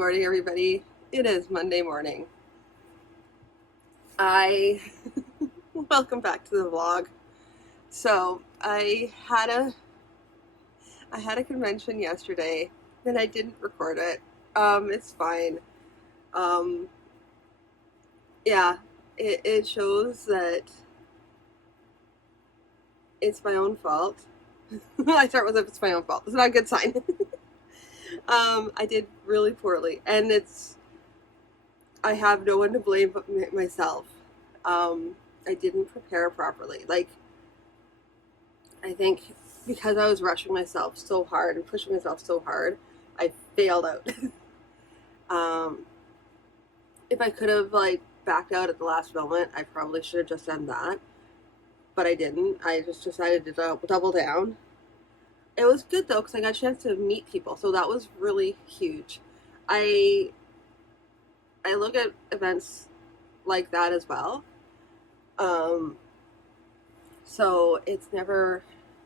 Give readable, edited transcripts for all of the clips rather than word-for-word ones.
morning, everybody. It is Monday morning. I welcome back to the vlog. So I had a convention yesterday, and I didn't record it. It's fine. Um, yeah, it shows that it's my own fault. I start with it's my own fault. It's not a good sign. I did really poorly, and I have no one to blame but myself. I didn't prepare properly. I think because I was rushing myself so hard and pushing myself so hard, I failed out. um, if I could have backed out at the last moment, I probably should have just done that, but I didn't. I just decided to double down. It was good though because I got a chance to meet people, so that was really huge. I I look at events like that as well. Um, so they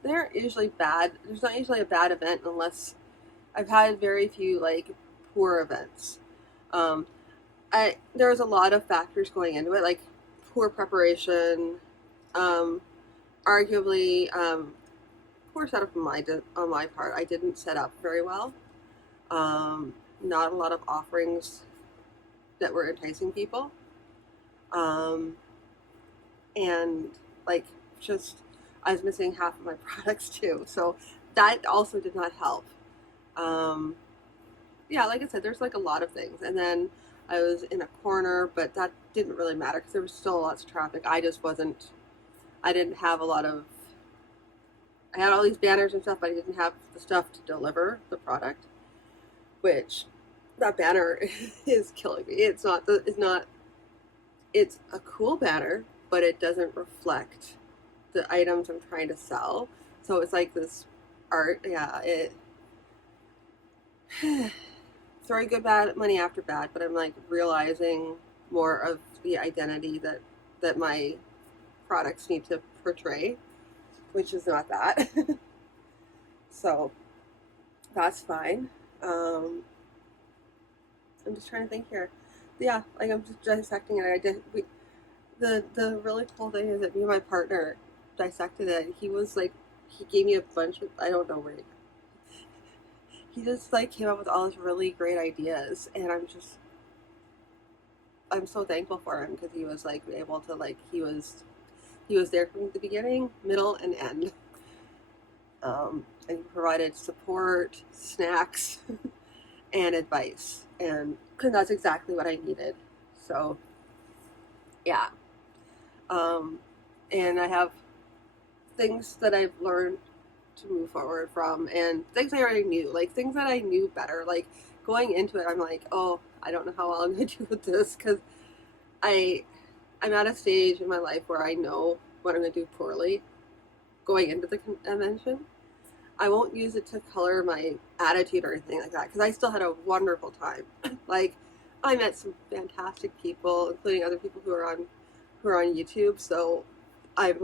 aren't usually bad. There's not usually a bad event unless I've had very few poor events. Um, there was a lot of factors going into it, like poor preparation, um, arguably poor setup on my part. I didn't set up very well. Not a lot of offerings that were enticing people, and like just I was missing half of my products too, so that also did not help. Um, yeah, like I said, there's a lot of things. And then I was in a corner, but that didn't really matter because there was still lots of traffic. I didn't have a lot of, I had all these banners and stuff, but I didn't have the stuff to deliver the product, which that banner is killing me. It's a cool banner, but it doesn't reflect the items I'm trying to sell. So it's like this art, yeah, throwing good bad money after bad, but I'm realizing more of the identity that my products need to portray, which is not that. So that's fine. I'm just trying to think here. Yeah, I'm just dissecting it. The really cool thing is that me and my partner dissected it. And he gave me a bunch of, I don't know where he just came up with all his really great ideas, and I'm so thankful for him because he was able to he was there from the beginning, middle, and end. And he provided support, snacks, and advice, and that's exactly what I needed. So yeah, and I have things that I've learned to move forward from, and things I already knew, things that I knew better. Going into it, I'm oh, I don't know how well I'm gonna do with this because I'm at a stage in my life where I know what I'm gonna do poorly going into the convention. I won't use it to color my attitude or anything like that because I still had a wonderful time. I met some fantastic people, including other people who are on YouTube. So I'm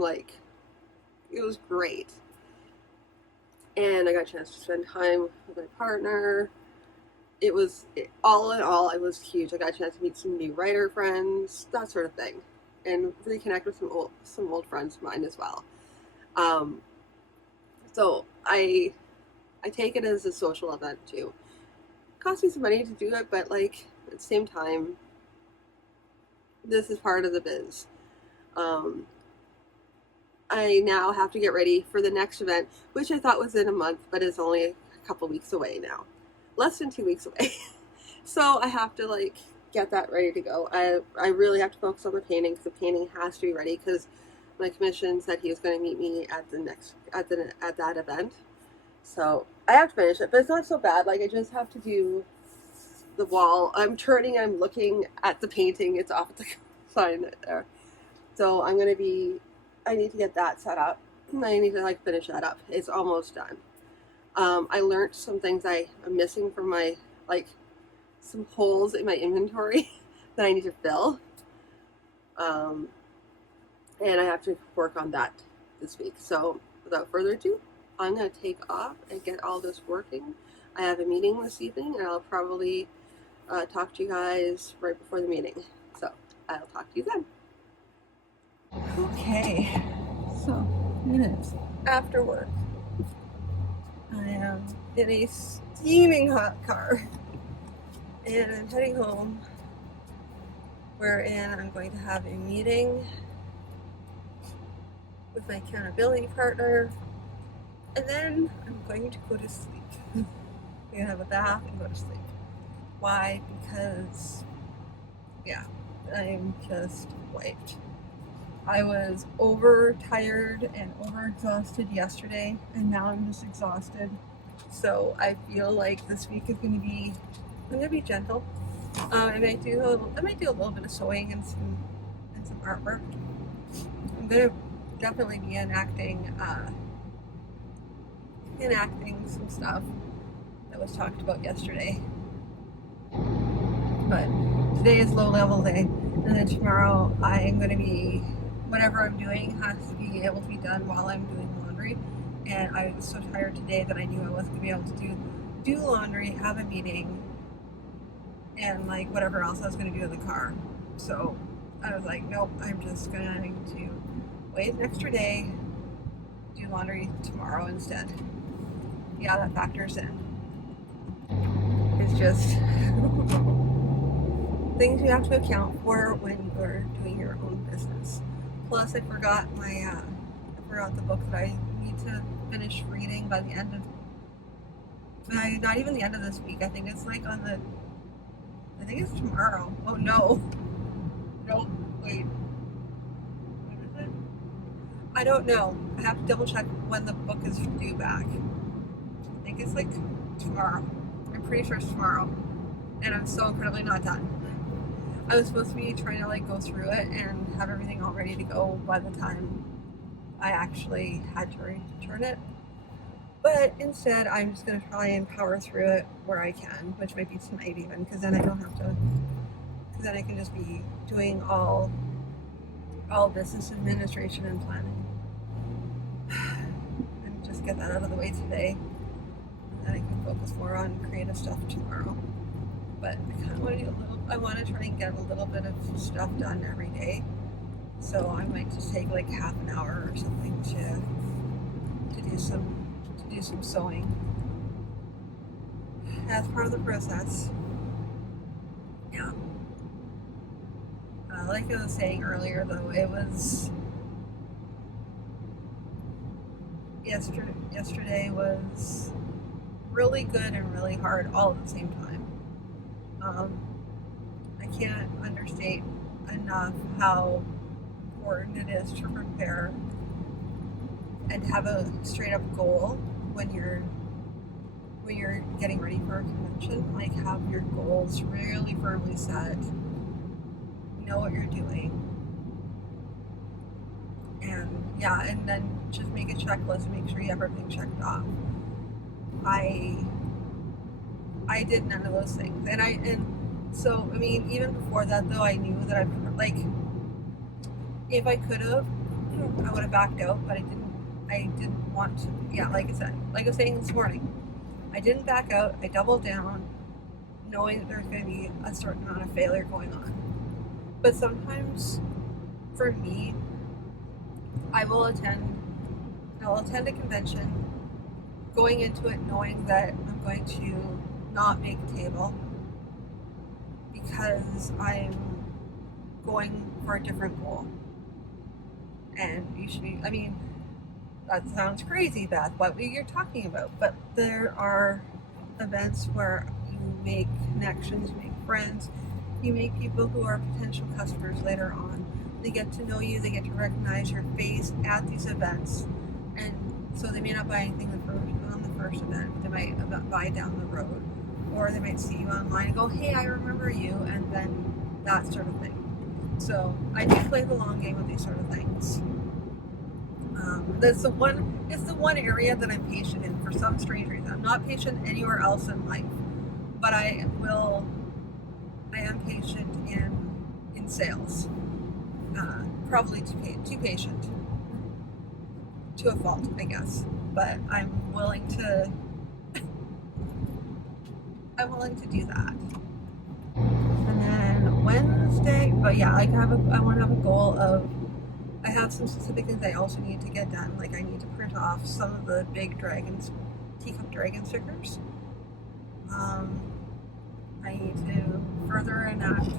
it was great. And I got a chance to spend time with my partner. All in all, it was huge. I got a chance to meet some new writer friends, that sort of thing, and reconnect with some old friends of mine as well. So I take it as a social event too. It cost me some money to do it, but at the same time, this is part of the biz. I now have to get ready for the next event, which I thought was in a month, but is only a couple weeks away now. Less than 2 weeks away. So I have to get that ready to go. I really have to focus on the painting because the painting has to be ready because my commission said he was going to meet me at that event. So I have to finish it, but it's not so bad. I just have to do the wall. I'm looking at the painting. It's off at the sign there. So I need to get that set up. I need to finish that up. It's almost done. I learned some things I'm missing from my some holes in my inventory that I need to fill. And I have to work on that this week. So without further ado, I'm going to take off and get all this working. I have a meeting this evening, and I'll probably talk to you guys right before the meeting. So I'll talk to you then. Okay, so it is after work. I am in a steaming hot car and I'm heading home, wherein I'm going to have a meeting with my accountability partner, and then I'm going to go to sleep. I'm going to have a bath and go to sleep. Why? Because, yeah, I'm just wiped. I was overtired and overexhausted yesterday, and now I'm just exhausted. So I feel like this week is going to be, I'm going to be gentle. I might do a little bit of sewing and some artwork. I'm going to definitely be enacting some stuff that was talked about yesterday. But today is low level day, and then tomorrow I am going to be, whatever I'm doing has to be able to be done while I'm doing laundry. And I was so tired today that I knew I wasn't going to be able to do laundry, have a meeting, and like whatever else I was going to do in the car. So I was like, nope, I'm just going to wait an extra day, do laundry tomorrow instead. Yeah, that factors in. It's just things you have to account for when you're doing your own business. Plus, I forgot the book that I need to finish reading by the end of, not even the end of this week. I think it's tomorrow. Oh no. Nope, wait. What is it? I don't know. I have to double check when the book is due back. I think it's like tomorrow. I'm pretty sure it's tomorrow. And I'm so incredibly not done. I was supposed to be trying to like go through it and have everything all ready to go by the time I actually had to return it. But instead, I'm just going to try and power through it where I can, which might be tonight even, because then I don't have to, because then I can just be doing all business administration and planning. And just get that out of the way today. And then I can focus more on creative stuff tomorrow. But I kind of want to I want to try and get a little bit of stuff done every day. So I might just take like half an hour or something to do some sewing as part of the process. Yeah. Like I was saying earlier, though, it was yesterday was really good and really hard all at the same time. I can't understate enough how important it is to prepare and have a straight up goal when you're getting ready for a convention. Like, have your goals really firmly set, know what you're doing, and then just make a checklist and make sure you have everything checked off. I did none of those things, so I mean, even before that though, I knew that if I could have, I would have backed out, but I didn't want to. Yeah, like I said, like I was saying this morning, I didn't back out. I doubled down, knowing that there's going to be a certain amount of failure going on. But sometimes, for me, I'll attend a convention, going into it knowing that I'm going to not make a table because I'm going for a different goal. And I mean, that sounds crazy, Beth, what you're talking about, but there are events where you make connections, you make friends, you make people who are potential customers later on. They get to know you, they get to recognize your face at these events, and so they may not buy anything on the first event, but they might buy down the road, or they might see you online and go, hey, I remember you, and then that sort of thing. So I do play the long game with these sort of things. It's the one area that I'm patient in for some strange reason. I'm not patient anywhere else in life, but I am patient in sales. Probably too patient to a fault, I guess. But I'm willing to do that. And then Wednesday, but yeah, I want to have a goal of, I have some specific things I also need to get done. Like I need to print off some of the big teacup dragon stickers. I need to further enact,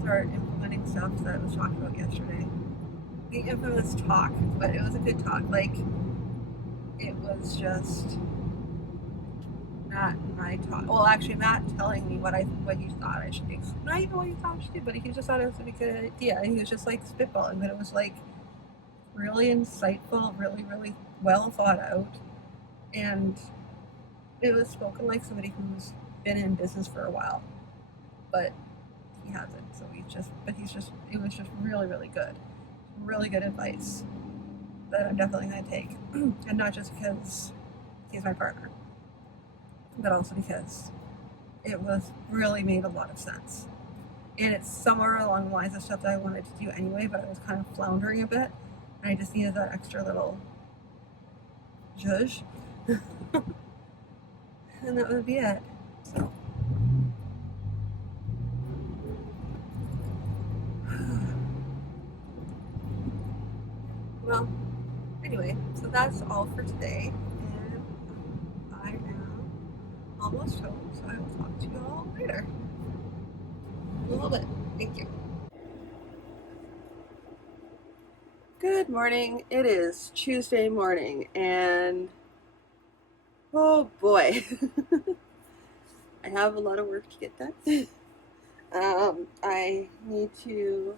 start implementing stuff that was talked about yesterday. The infamous talk, but it was a good talk. Like, it was just Matt and I talk. Well, actually, Matt telling me what he thought I should do. Not even what he thought I should do, but he just thought it was a good idea. And he was just like spitballing, but it was like really insightful, really, really well thought out, and it was spoken like somebody who's been in business for a while, but he hasn't. So it was just really, really good, really good advice that I'm definitely going to take, and not just because he's my partner, but also because it was really made a lot of sense. And it's somewhere along the lines of stuff that I wanted to do anyway, but I was kind of floundering a bit, and I just needed that extra little zhuzh. And that would be it. So. Well, anyway, so that's all for today. And I am almost home, so I will talk to you all later. A little bit. Thank you. Good morning. It is Tuesday morning, and oh boy, I have a lot of work to get done. I need to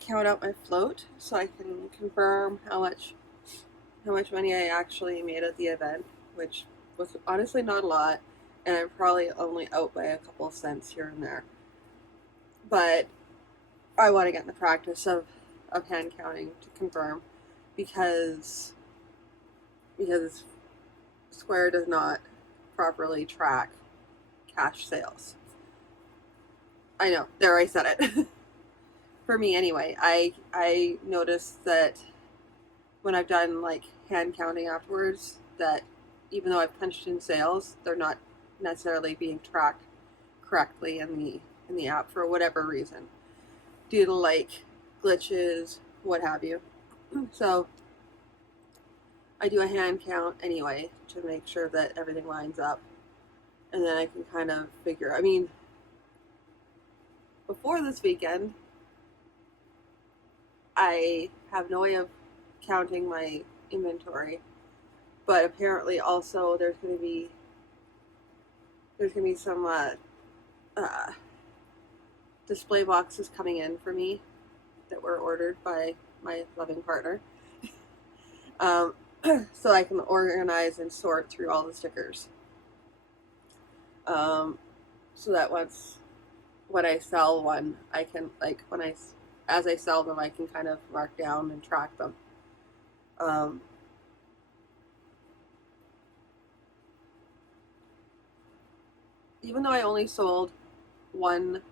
count out my float so I can confirm how much money I actually made at the event, which was honestly not a lot, and I'm probably only out by a couple of cents here and there. But I want to get in the practice of hand counting to confirm, because Square does not properly track cash sales. I know, there, I said it. For me anyway, I noticed that when I've done like hand counting afterwards, that even though I've punched in sales, they're not necessarily being tracked correctly in the app for whatever reason, due to like glitches, what have you. So I do a hand count anyway to make sure that everything lines up, and then I can kind of figure. I mean, before this weekend, I have no way of counting my inventory, but apparently also there's going to be some display boxes coming in for me that were ordered by my loving partner, so I can organize and sort through all the stickers, so that when I sell one, I can, like, as I sell them, I can kind of mark down and track them. Even though I only sold one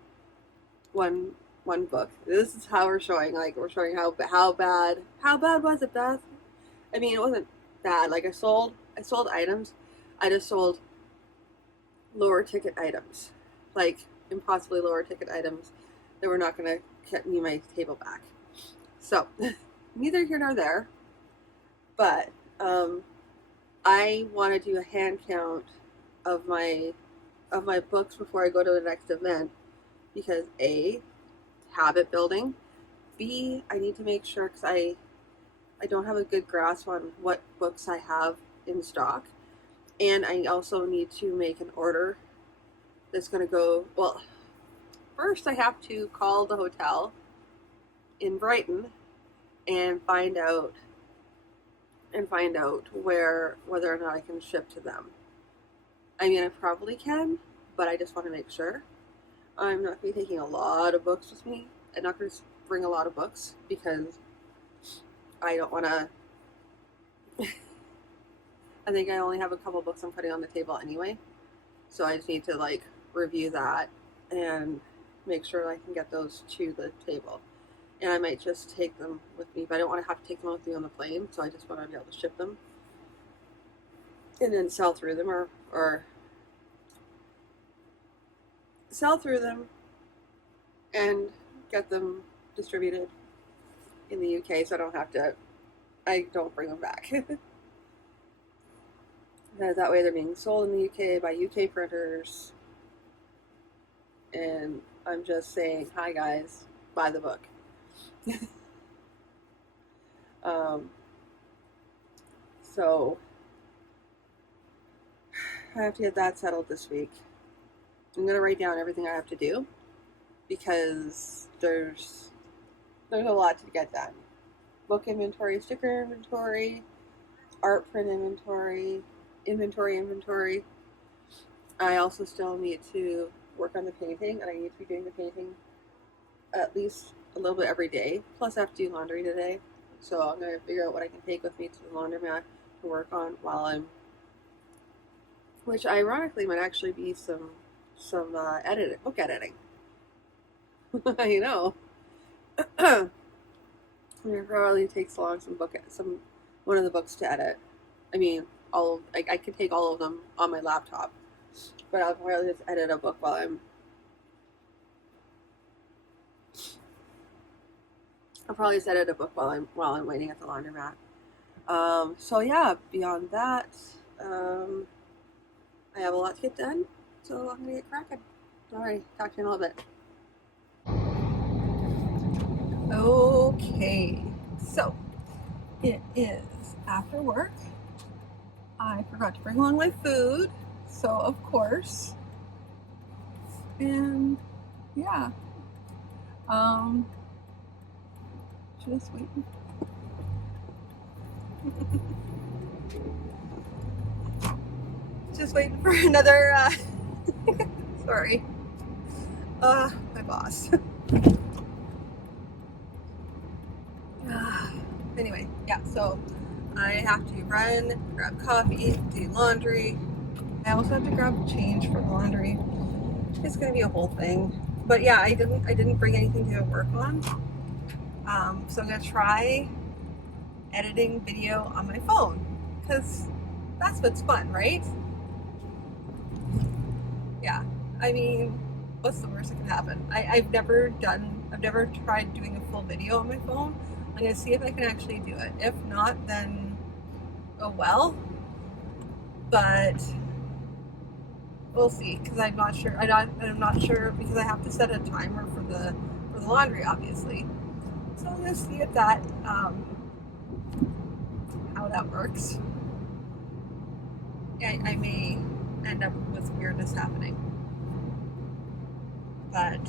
book, this is how we're showing. Like, we're showing how bad was it, Beth? I mean, it wasn't bad. Like, I sold items. I just sold lower ticket items, like impossibly lower ticket items that were not going to get me my table back. So neither here nor there, but I want to do a hand count of my books before I go to the next event, because A, habit building, B, I need to make sure, because I don't have a good grasp on what books I have in stock, and I also need to make an order that's going to go, well, first I have to call the hotel in Brighton and find out whether or not I can ship to them. I mean, I probably can, but I just want to make sure. I'm not going to be taking a lot of books with me. I'm not going to bring a lot of books because I don't want to. I think I only have a couple books I'm putting on the table anyway, so I just need to like review that and make sure I can get those to the table. And I might just take them with me, but I don't want to have to take them with me on the plane, so I just want to be able to ship them and then sell through them, or sell through them and get them distributed in the UK, so I don't bring them back. That way they're being sold in the UK by UK printers, and I'm just saying, hi guys, buy the book. So I have to get that settled this week. I'm gonna write down everything I have to do because there's a lot to get done. Book inventory, sticker inventory, art print inventory. I also still need to work on the painting, and I need to be doing the painting at least a little bit every day. Plus, I have to do laundry today, so I'm going to figure out what I can take with me to the laundromat to work on which ironically might actually be some book editing. I know. It probably takes long one of the books to edit. I mean, I could take all of them on my laptop, but I'll probably just edit a book while I'm waiting at the laundromat. So yeah, beyond that, I have a lot to get done, so I'm gonna get cracking. Alright, talk to you in a little bit. Okay, so it is after work. I forgot to bring along my food, so of course, and yeah, just waiting. Just waiting for another, sorry, my boss. Anyway, yeah, so I have to run, grab coffee, do laundry. I also have to grab change for laundry. It's gonna be a whole thing. But yeah, I didn't bring anything to work on. So I'm gonna try editing video on my phone, because that's what's fun, right? Yeah, I mean, what's the worst that can happen? I've never tried doing a full video on my phone. I'm gonna see if I can actually do it. If not, then oh well. But we'll see, because I'm not sure. I'm not sure because I have to set a timer for the laundry, obviously. So I'm gonna see if that how that works. I may end up with weirdness happening, but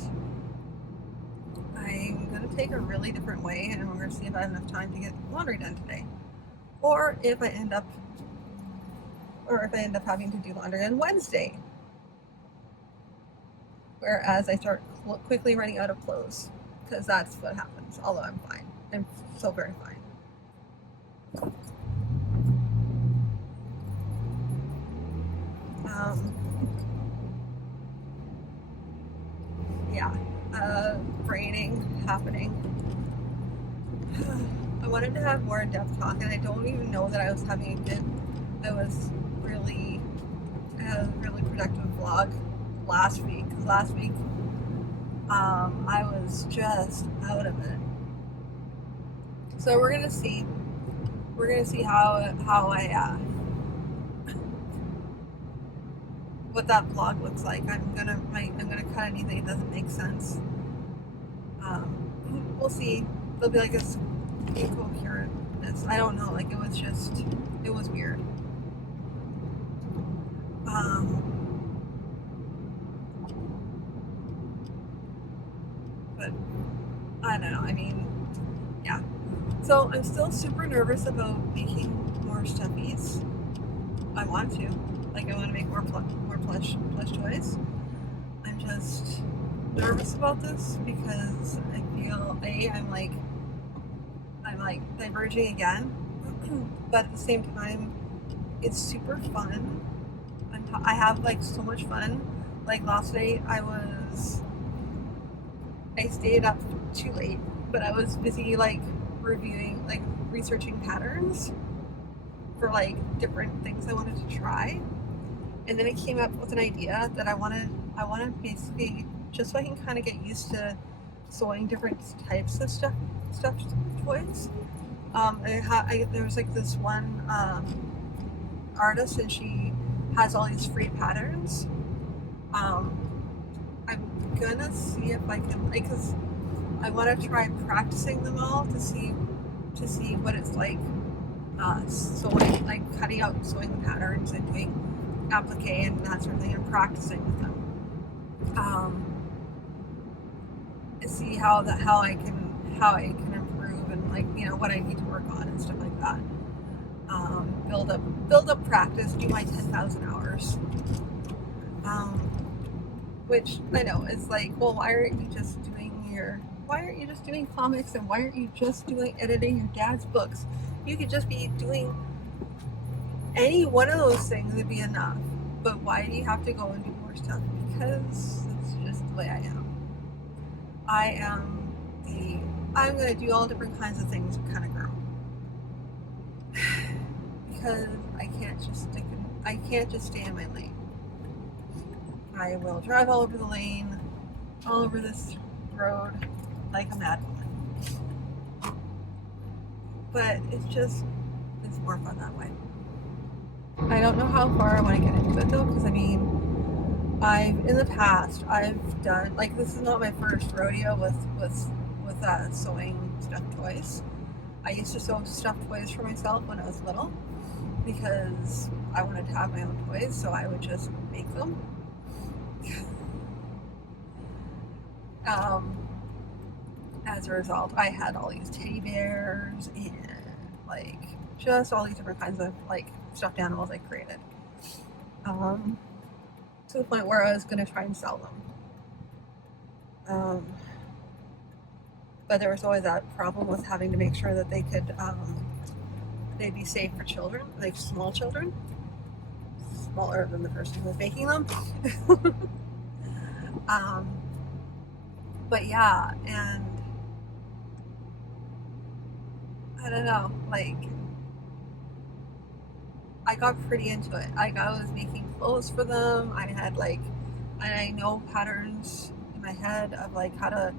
I'm gonna take a really different way, and we're gonna see if I have enough time to get laundry done today, or if I end up having to do laundry on Wednesday, whereas I start quickly running out of clothes, because that's what happens. Although I'm fine, I'm so very fine. Yeah, raining happening. I wanted to have more in-depth talk, and I don't even know that I was having I had a really productive vlog last week. I was just out of it. So we're gonna see how I what that vlog looks like. I'm gonna cut anything that doesn't make sense. We'll see. There'll be like a incoherentness. I don't know. Like it was weird. But I don't know. I mean, yeah. So I'm still super nervous about making more stuffies. I want to. Like I want to make more plush toys. I'm just nervous about this because I feel I'm like diverging again, but at the same time, it's super fun. I have like so much fun. Like last night, I stayed up too late, but I was busy like researching patterns for like different things I wanted to try. And then I came up with an idea that I want to I want to basically, just so I can kind of get used to sewing different types of stuffed toys. There was like this one artist, and she has all these free patterns. Um, I'm gonna see if I can, like, cause I want to try practicing them all to see what it's like sewing, like cutting out sewing the patterns and doing applique and that sort of thing, and practicing with them. See how I can improve, and like, you know, what I need to work on and stuff like that. Build up practice. Do my 10,000 hours. Um, which I know is like, well, why aren't you just doing comics, and why aren't you just doing editing your dad's books? You could just be doing any one of those things, would be enough. But why do you have to go and do more stuff? Because it's just the way I am. I'm gonna do all different kinds of things kind of girl. Because I can't just stay in my lane. I will drive all over the lane, all over this road like a mad woman. But it's more fun that way. I don't know how far I want to get into it though, because I mean, in the past I've done, like, this is not my first rodeo with sewing stuffed toys. I used to sew stuffed toys for myself when I was little because I wanted to have my own toys, so I would just make them. As a result, I had all these teddy bears and like just all these different kinds of like stuffed animals I created. To the point where I was going to try and sell them. But there was always that problem with having to make sure that they'd be safe for children, like small children, smaller than the person who was making them. But yeah, and I don't know, like, I got pretty into it. Like, I was making clothes for them. And I know patterns in my head of like how to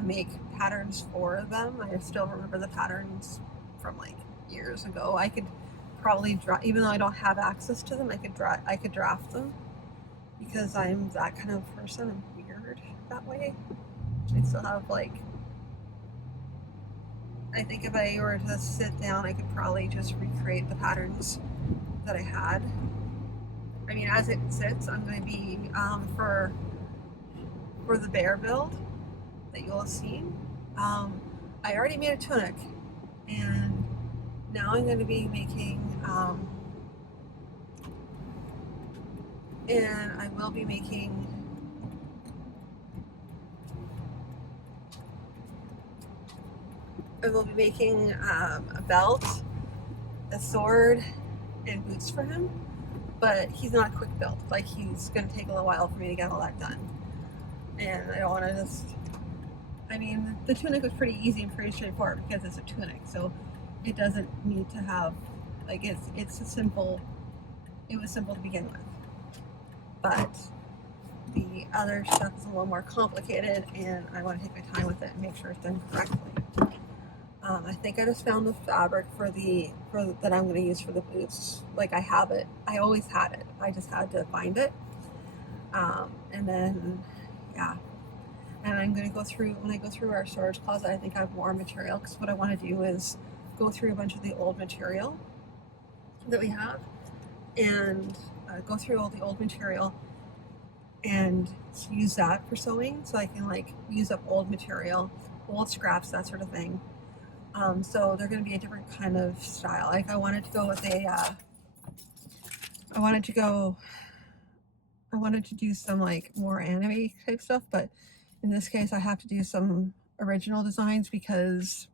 make patterns for them. I still remember the patterns from like years ago. I could probably draft, even though I don't have access to them. I could draft them because I'm that kind of person. I'm weird that way. I still have like, I think if I were to sit down, I could probably just recreate the patterns that I had. I mean, as it sits, I'm going to be for the bear build that you'll have seen. I already made a tunic, and now I'm going to be making, and I will be making a belt, a sword, and boots for him. But he's not a quick build. Like, he's going to take a little while for me to get all that done. And I don't want to just. I mean, the tunic was pretty easy and pretty straightforward because it's a tunic, so it doesn't need to have, like, it's a simple. It was simple to begin with, but the other stuff is a little more complicated, and I want to take my time with it and make sure it's done correctly. I think I just found the fabric that I'm going to use for the boots. Like, I have it. I always had it. I just had to find it. And then, yeah. And I'm going to when I go through our storage closet, I think I have more material, because what I want to do is go through a bunch of the old material that we have, and go through all the old material and use that for sewing, so I can like use up old material, old scraps, that sort of thing. So they're going to be a different kind of style. Like, I wanted to go with I wanted to do some like more anime type stuff, but in this case I have to do some original designs because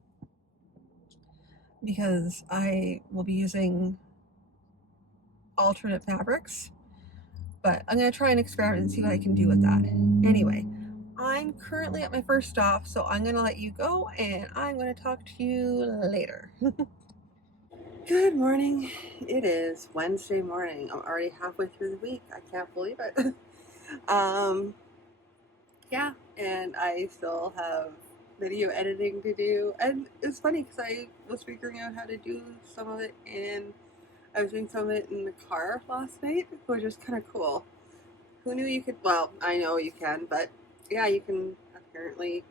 I will be using alternate fabrics. But I'm going to try and experiment and see what I can do with that. Anyway, I'm currently at my first stop, so I'm going to let you go, and I'm going to talk to you later. Good morning. It is Wednesday morning. I'm already halfway through the week. I can't believe it. Yeah, and I still have video editing to do. And it's funny because I was figuring out how to do some of it, and I was doing some of it in the car last night, which is kind of cool. Who knew you could? Well, I know you can, but yeah, you can apparently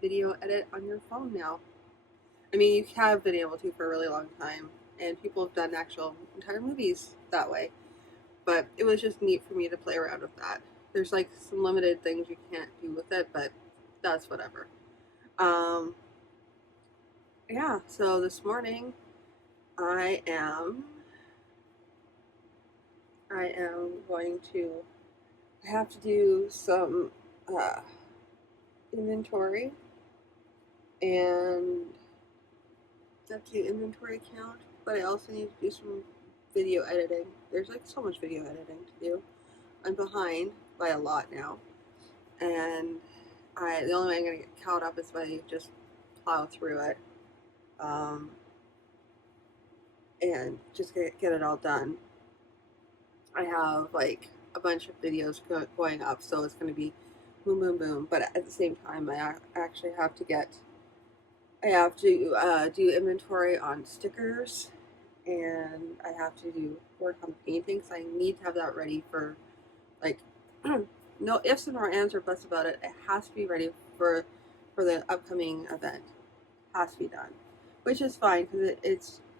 video edit on your phone now. I mean, you have been able to for a really long time, and people have done actual entire movies that way. But it was just neat for me to play around with that. There's like some limited things you can't do with it, but that's whatever. Um, yeah, so this morning I am going to I have to do some uh, inventory and have to do inventory count, but I also need to do some video editing. There's like so much video editing to do. I'm behind by a lot now, and the only way I'm gonna get caught up is by just plow through it, um, and just get it all done. I have like a bunch of videos going up, so it's gonna be boom, boom, boom. But at the same time, I actually have to do inventory on stickers, and I have to do work on painting. So I need to have that ready for like no ifs and or ands or buts about it. It has to be ready for the upcoming event. Has to be done, which is fine because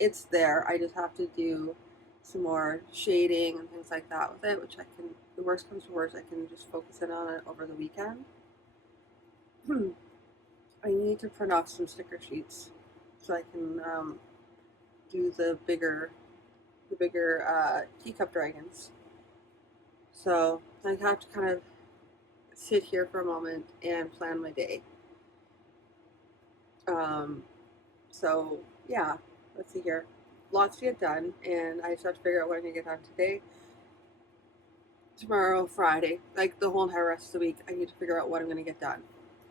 it's there. I just have to do some more shading and things like that with it, which I can. The worst comes to worst, I can just focus in on it over the weekend. I need to print off some sticker sheets so I can do the bigger teacup dragons. So I have to kind of sit here for a moment and plan my day. So yeah, let's see here. Lots to get done, and I just have to figure out what I'm gonna get done today, tomorrow, Friday, like the whole entire rest of the week. I need to figure out what I'm gonna get done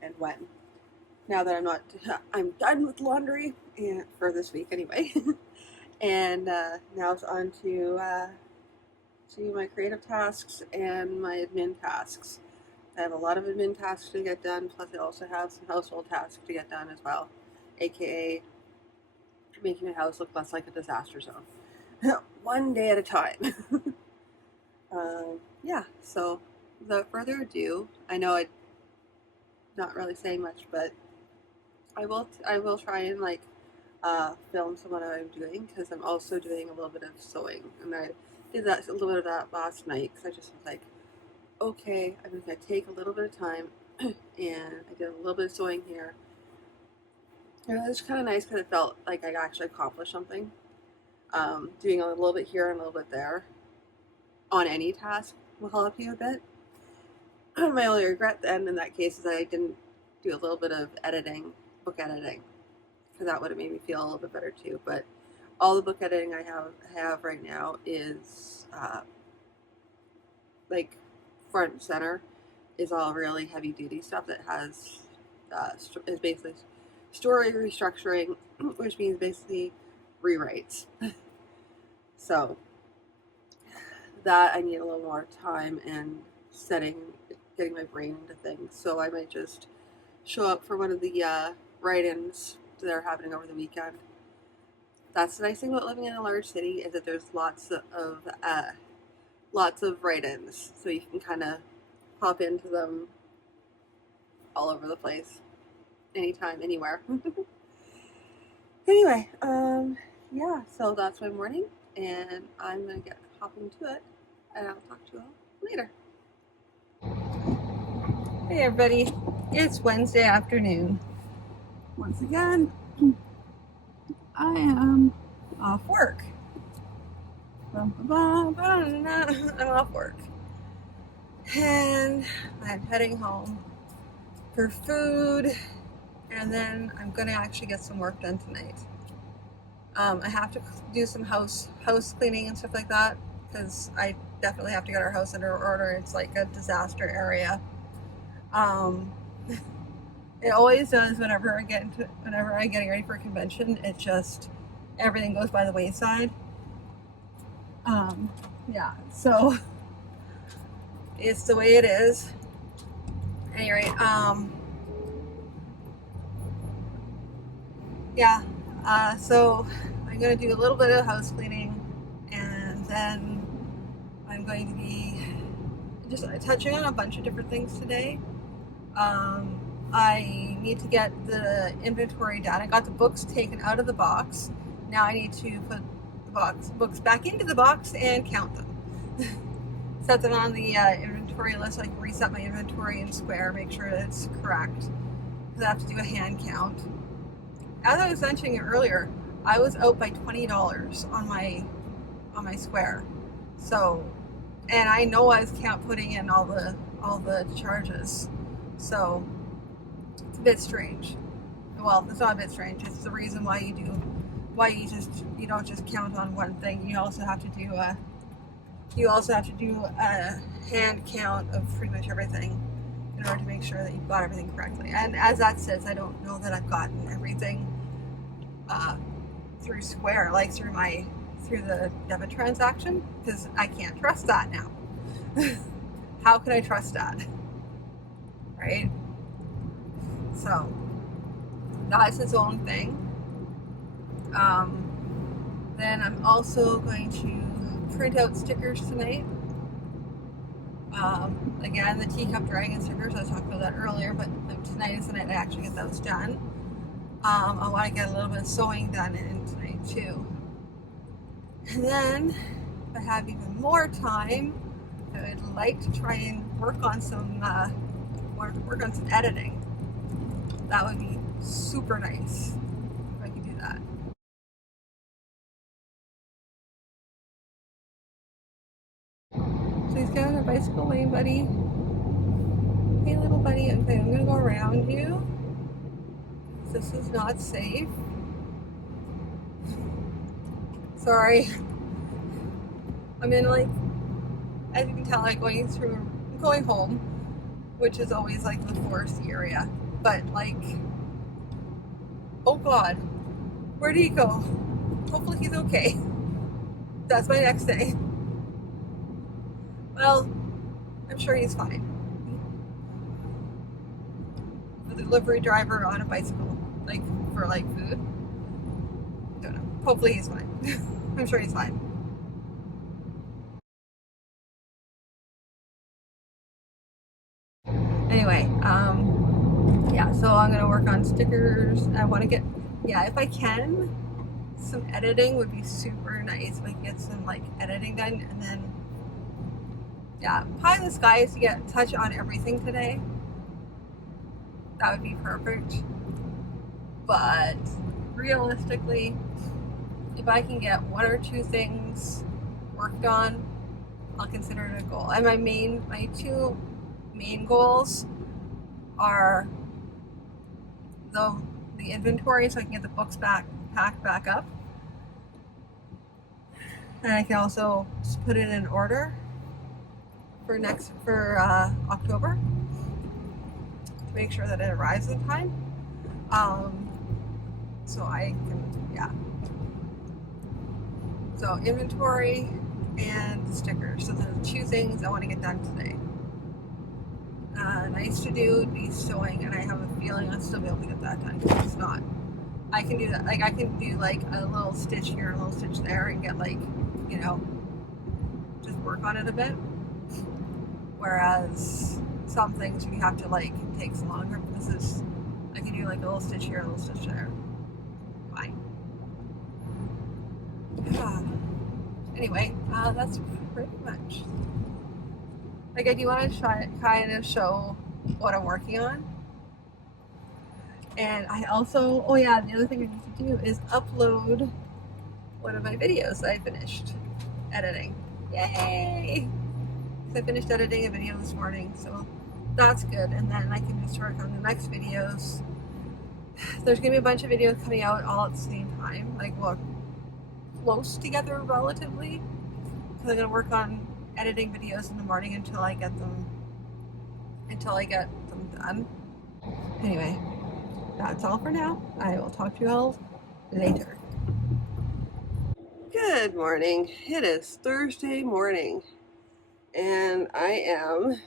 and when. Now that I'm done with laundry and for this week anyway. And now it's on to my creative tasks and my admin tasks. I have a lot of admin tasks to get done, plus I also have some household tasks to get done as well, aka making my house look less like a disaster zone. One day at a time. Yeah, so without further ado, I know I'm not really saying much, but I will try and like film some of what I'm doing because I'm also doing a little bit of sewing, and I did a little bit of that last night because I just was like, okay, I'm gonna take a little bit of time, and I did a little bit of sewing here. And it was kind of nice because it felt like I actually accomplished something. Doing a little bit here and a little bit there on any task will help you a bit. My only regret then in that case is that I didn't do a little bit of book editing, because that would have made me feel a little bit better too. But all the book editing I have right now is like front and center is all really heavy duty stuff that has is basically story restructuring, which means basically rewrites. So that I need a little more time and getting my brain into things. So I might just show up for one of the write-ins that are happening over the weekend. That's the nice thing about living in a large city, is that there's lots of write-ins, so you can kind of pop into them all over the place, anytime, anywhere. Anyway, yeah, so that's my morning, and I'm gonna hop into it, and I'll talk to you all later. Hey everybody, it's Wednesday afternoon. Once again, I am off work. I'm off work. And I'm heading home for food, and then I'm gonna actually get some work done tonight. I have to do some house cleaning and stuff like that, because I definitely have to get our house under order. It's like a disaster area. It always does whenever I get ready for a convention. It just, everything goes by the wayside. Yeah, so it's the way it is. Anyway, yeah, so I'm going to do a little bit of house cleaning, and then I'm going to be just touching on a bunch of different things today. I need to get the inventory done. I got the books taken out of the box. Now I need to put the books back into the box and count them. Set them on the inventory list. I can reset my inventory in Square, make sure that it's correct, because I have to do a hand count. As I was mentioning earlier, I was out by $20 on my Square. So, and I know I was putting in all the charges. So it's a bit strange. Well, it's not a bit strange. It's the reason why you don't just count on one thing. You also have to do a hand count of pretty much everything in order to make sure that you've got everything correctly. And as that says, I don't know that I've gotten everything through Square, like through the debit transaction, because I can't trust that now. How can I trust that? Right? So that's its own thing. Then I'm also going to print out stickers tonight. Again, the teacup dragon stickers, I talked about that earlier, but tonight is the night I actually get those done. I want to get a little bit of sewing done in tonight too. And then, if I have even more time, I would like to try and work on some editing. That would be super nice if I could do that. So he's got on a bicycle lane, buddy. Hey, little buddy. Okay, I'm gonna go around you. This is not safe. Sorry. I'm in, like, as you can tell, I'm going home, which is always like the foresty area. But like, oh God, where did he go? Hopefully he's okay. That's my next day. Well, I'm sure he's fine. The delivery driver on a bicycle, like for like food. Don't know. Hopefully he's fine. I'm sure he's fine. Anyway, yeah, so I'm gonna work on stickers. I want to get, yeah, if I can, some editing would be super nice. If I can get some like editing done, and then, yeah, pie in the sky is to get touch on everything today. That would be perfect. But realistically, if I can get one or two things worked on, I'll consider it a goal. And my two main goals are the inventory, so I can get the books packed back up, and I can also just put it in order for October to make sure that it arrives in time. So I can, yeah. So inventory and stickers. So the two things I want to get done today. Nice to do would be sewing, and I have a feeling I'll still be able to get that done, because it's not. I can do that. Like, I can do like a little stitch here, a little stitch there, and get like, you know, just work on it a bit. Whereas some things you have to like, it takes longer. But this is, I can do like a little stitch here, a little stitch there. Fine. Anyway, that's pretty much. Like, I do want to try kind of show what I'm working on. And I also, oh yeah, the other thing I need to do is upload one of my videos that I finished editing. Yay! So I finished editing a video this morning, so that's good. And then I can just work on the next videos. There's going to be a bunch of videos coming out all at the same time, like, well, close together relatively. So I'm going to work on editing videos in the morning until I get them done. Anyway, that's all for now. I will talk to you all later. Good morning. It is Thursday morning, And I am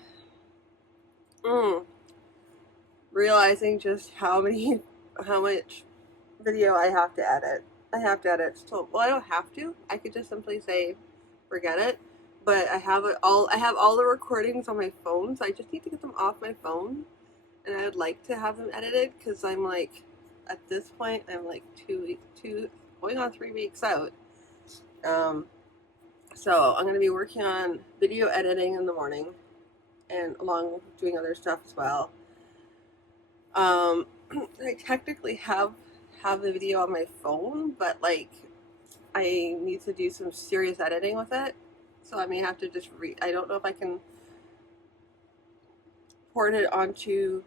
realizing just how much video I have to edit. I have to edit. So, well, I don't have to. I could just simply say, forget it. But I have it all. I have all the recordings on my phone, so I just need to get them off my phone. And I would like to have them edited because I'm like, at this point, I'm like going on 3 weeks out. So I'm going to be working on video editing in the morning, and along with doing other stuff as well. I technically have the video on my phone, but like I need to do some serious editing with it, so I may have to just I don't know if I can port it onto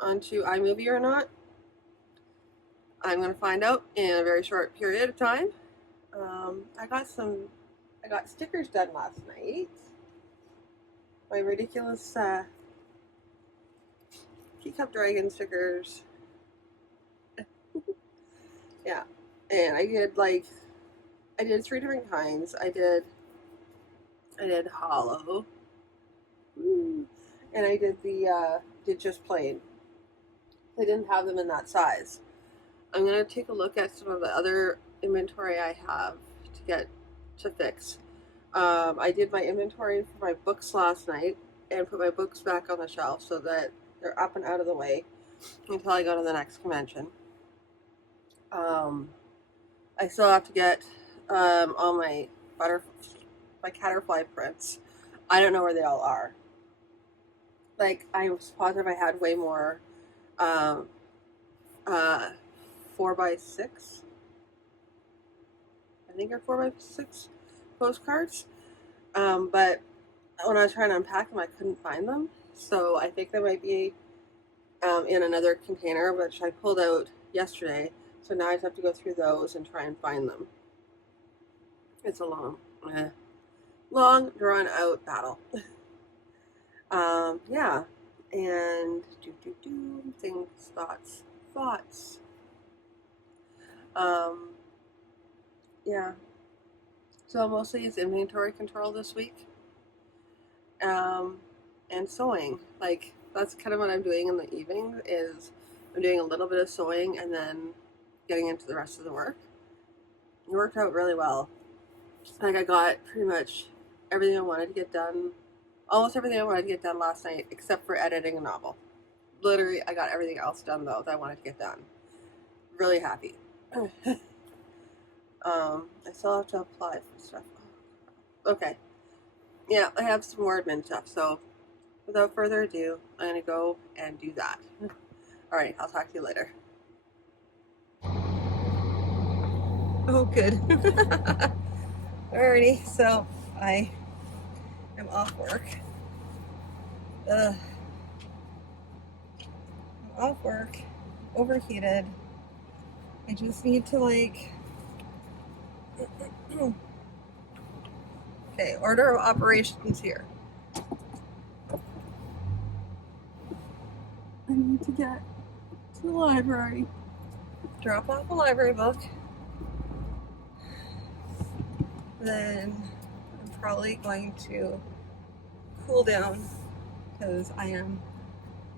iMovie or not. I'm gonna find out in a very short period of time. I got stickers done last night. My ridiculous teacup dragon stickers. Yeah, and I did 3 different kinds. I did hollow, and I did just plain. I didn't have them in that size. I'm gonna take a look at some of the other inventory I have to fix. I did my inventory for my books last night and put my books back on the shelf so that they're up and out of the way until I go to the next convention. I still have to get all my caterpillar prints. I don't know where they all are. Like, I was positive I had way more 4x6. I think they're 4x6 postcards. But when I was trying to unpack them, I couldn't find them. So I think they might be in another container, which I pulled out yesterday. So now I just have to go through those and try and find them. It's a long drawn out battle. Yeah. And thoughts. Yeah. So mostly it's inventory control this week. And sewing. Like, that's kind of what I'm doing in the evening, is I'm doing a little bit of sewing and then getting into the rest of the work. It worked out really well. Like, I got pretty much everything I wanted to get done, almost everything I wanted to get done last night, except for editing a novel. Literally, I got everything else done, though, that I wanted to get done. Really happy. I still have to apply for stuff. Okay. Yeah, I have some more admin stuff, so without further ado, I'm going to go and do that. Alright, I'll talk to you later. Oh, good. Alrighty, so I am off work. I'm off work, overheated. I just need to okay, order of operations here. I need to get to the library, drop off a library book, then I'm probably going to cool down because I am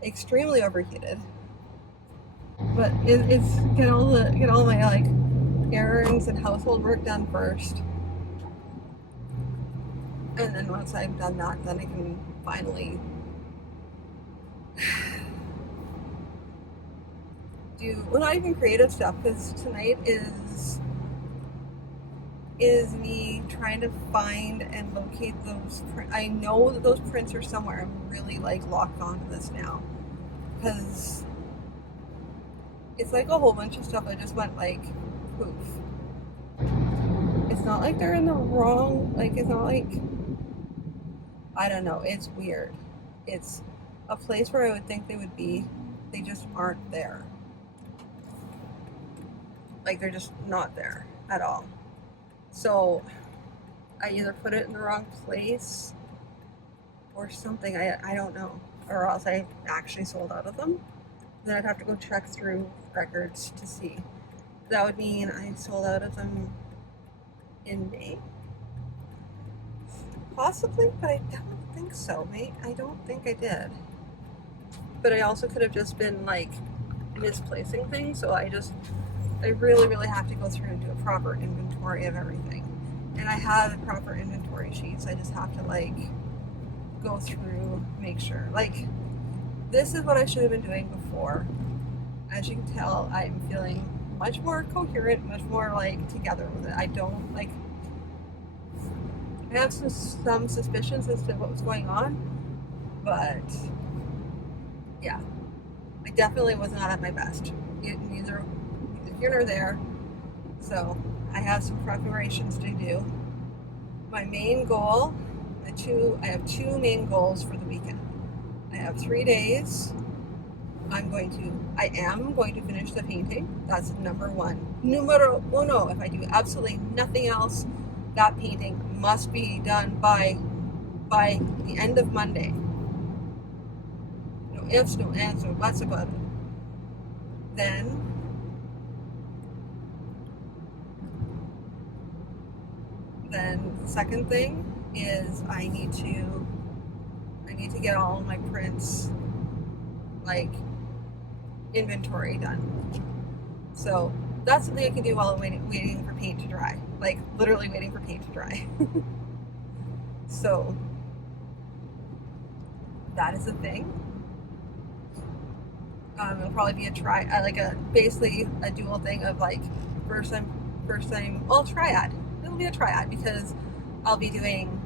extremely overheated. But it's get all my errands and household work done first, and then once I've done that, then I can finally not even creative stuff, because tonight is me trying to find and locate those I know that those prints are somewhere. I'm really locked onto this now, because it's a whole bunch of stuff that just went poof. It's not like they're in the wrong, it's not I don't know, it's weird. It's a place where I would think they would be. They just aren't there. They're just not there at all. So I either put it in the wrong place or something. I don't know. Or else I actually sold out of them. Then I'd have to go check through records to see. That would mean I sold out of them in May. Possibly, but I don't think so, mate. I don't think I did. But I also could have just been like misplacing things, so I really, really have to go through and do a proper inventory of everything. And I have proper inventory sheets. I just have to like go through, make sure. Like, this is what I should have been doing before. As you can tell, I'm feeling much more coherent, much more like together with it. I don't like. I have some suspicions as to what was going on, but yeah, I definitely was not at my best. Neither here nor there. So I have some preparations to do. My main goal, I have two main goals for the weekend. I have 3 days. I am going to finish the painting. That's number one. Numero uno. If I do absolutely nothing else, that painting must be done by the end of Monday. No ifs, no ands, no buts about it. Then the second thing is I need to get all of my prints like inventory done. So that's something I can do while I'm waiting for paint to dry. Like literally waiting for paint to dry. So that is a thing. It'll probably be basically a dual thing of like first time, well, triad. It'll be a triad because I'll be doing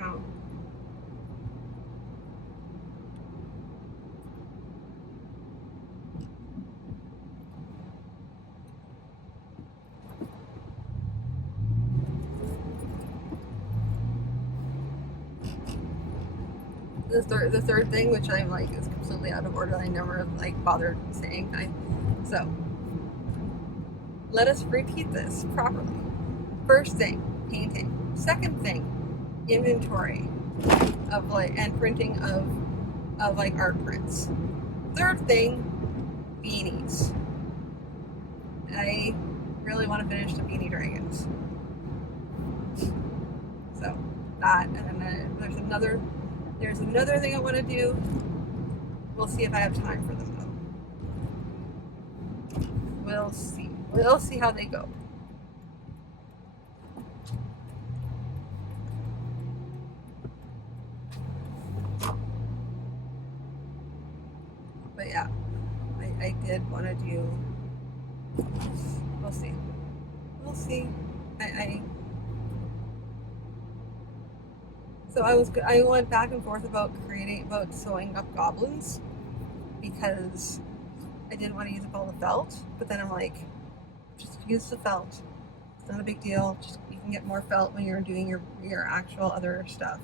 um, the third thing, which I'm like is completely out of order. I never like bothered saying. So let us repeat this properly. First thing, painting. Second thing, inventory of like and printing of like art prints. Third thing, beanies. I really want to finish the beanie dragons. So that, and then there's another thing I want to do. We'll see if I have time for them though. We'll see. We'll see how they go. But yeah, I did want to do. We'll see. We'll see. So I went back and forth about sewing up goblins because I didn't want to use up all the felt, but then I'm like, just use the felt. It's not a big deal. Just you can get more felt when you're doing your actual other stuff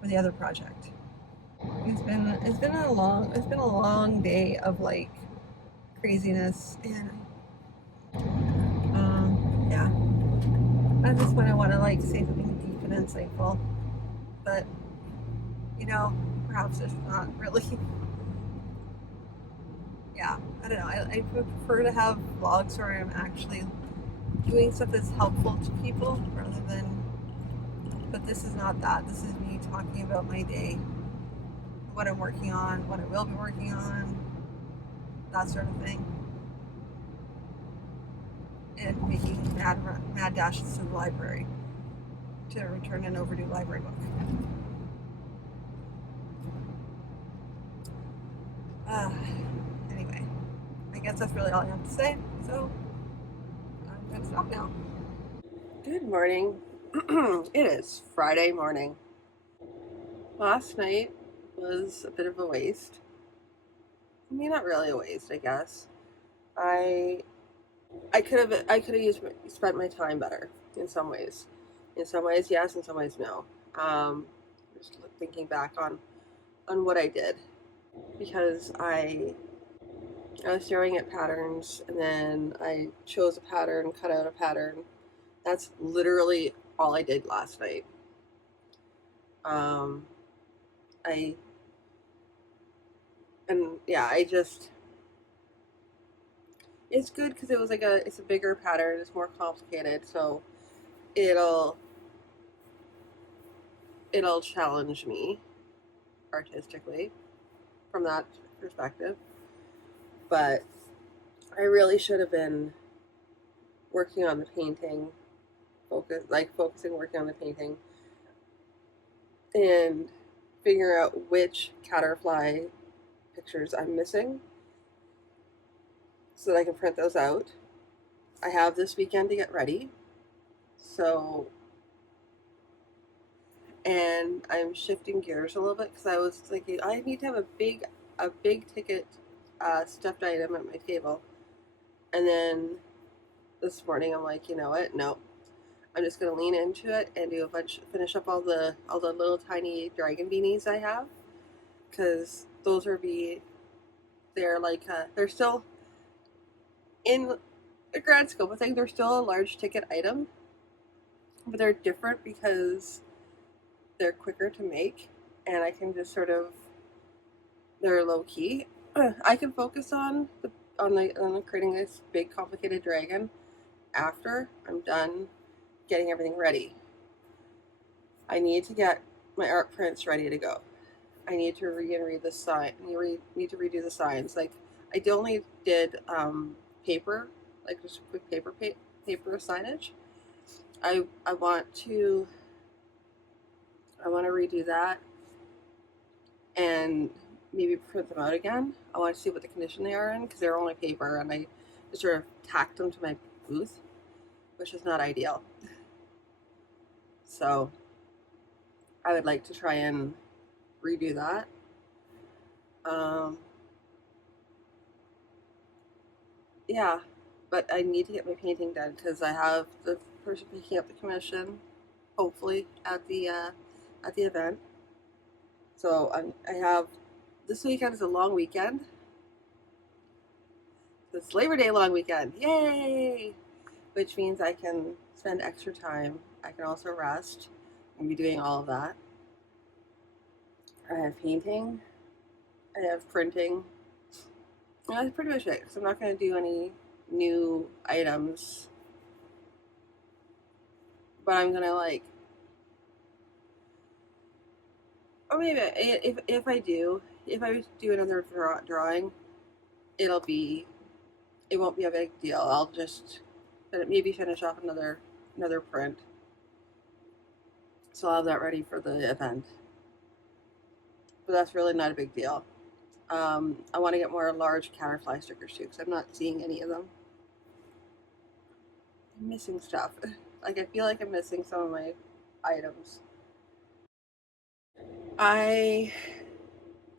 for the other project. It's been a long day of like craziness, and yeah. At this point I want to like say something deep and insightful, but perhaps it's not really. Yeah, I don't know. I prefer to have vlogs where I'm actually doing stuff that's helpful to people rather than. But this is not that. This is me talking about my day, what I'm working on, what I will be working on, that sort of thing, and making mad dashes to the library to return an overdue library book. Anyway, I guess that's really all I have to say. So I'm going to stop now. Good morning. It is Friday morning. Last night was a bit of a waste. I mean, not really a waste, I guess. I could have spent my time better in some ways. In some ways, yes. In some ways, no. Just thinking back on what I did, because I was staring at patterns, and then I chose a pattern, cut out a pattern. That's literally all I did last night. I just it's good because it's a bigger pattern, it's more complicated, so it'll it'll challenge me artistically from that perspective. But I really should have been working on the painting, working on the painting, and figure out which caterfly pictures I'm missing so that I can print those out. I have this weekend to get ready. So, and I'm shifting gears a little bit because I was thinking I need to have a big ticket stuffed item at my table. And then this morning I'm like, you know what? No, I'm just gonna lean into it and finish up all the little tiny dragon beanies I have, because those they're like they're still in the grand scope of things. They're still a large ticket item, but they're different because they're quicker to make, and I can just they're low key. I can focus on creating this big complicated dragon after I'm done getting everything ready. I need to get my art prints ready to go. I need to read the sign. Need to redo the signs. Like I only did paper, like just quick paper signage. I want to redo that and maybe print them out again. I want to see what the condition they are in because they're only paper, and I just sort of tacked them to my booth, which is not ideal. So I would like to try and redo that. Yeah, but I need to get my painting done because I have the person picking up the commission, hopefully at the event. So I have this weekend is a long weekend. It's Labor Day long weekend, yay! Which means I can spend extra time. I can also rest and be doing all of that. I have painting. I have printing. And that's pretty much it. Because I'm not going to do any new items. But I'm going to or maybe if I do another drawing, it won't be a big deal. I'll just maybe finish off another print. So I'll have that ready for the event. But that's really not a big deal. I want to get more large caterfly stickers too, because I'm not seeing any of them. I'm missing stuff. Like I feel like I'm missing some of my items. I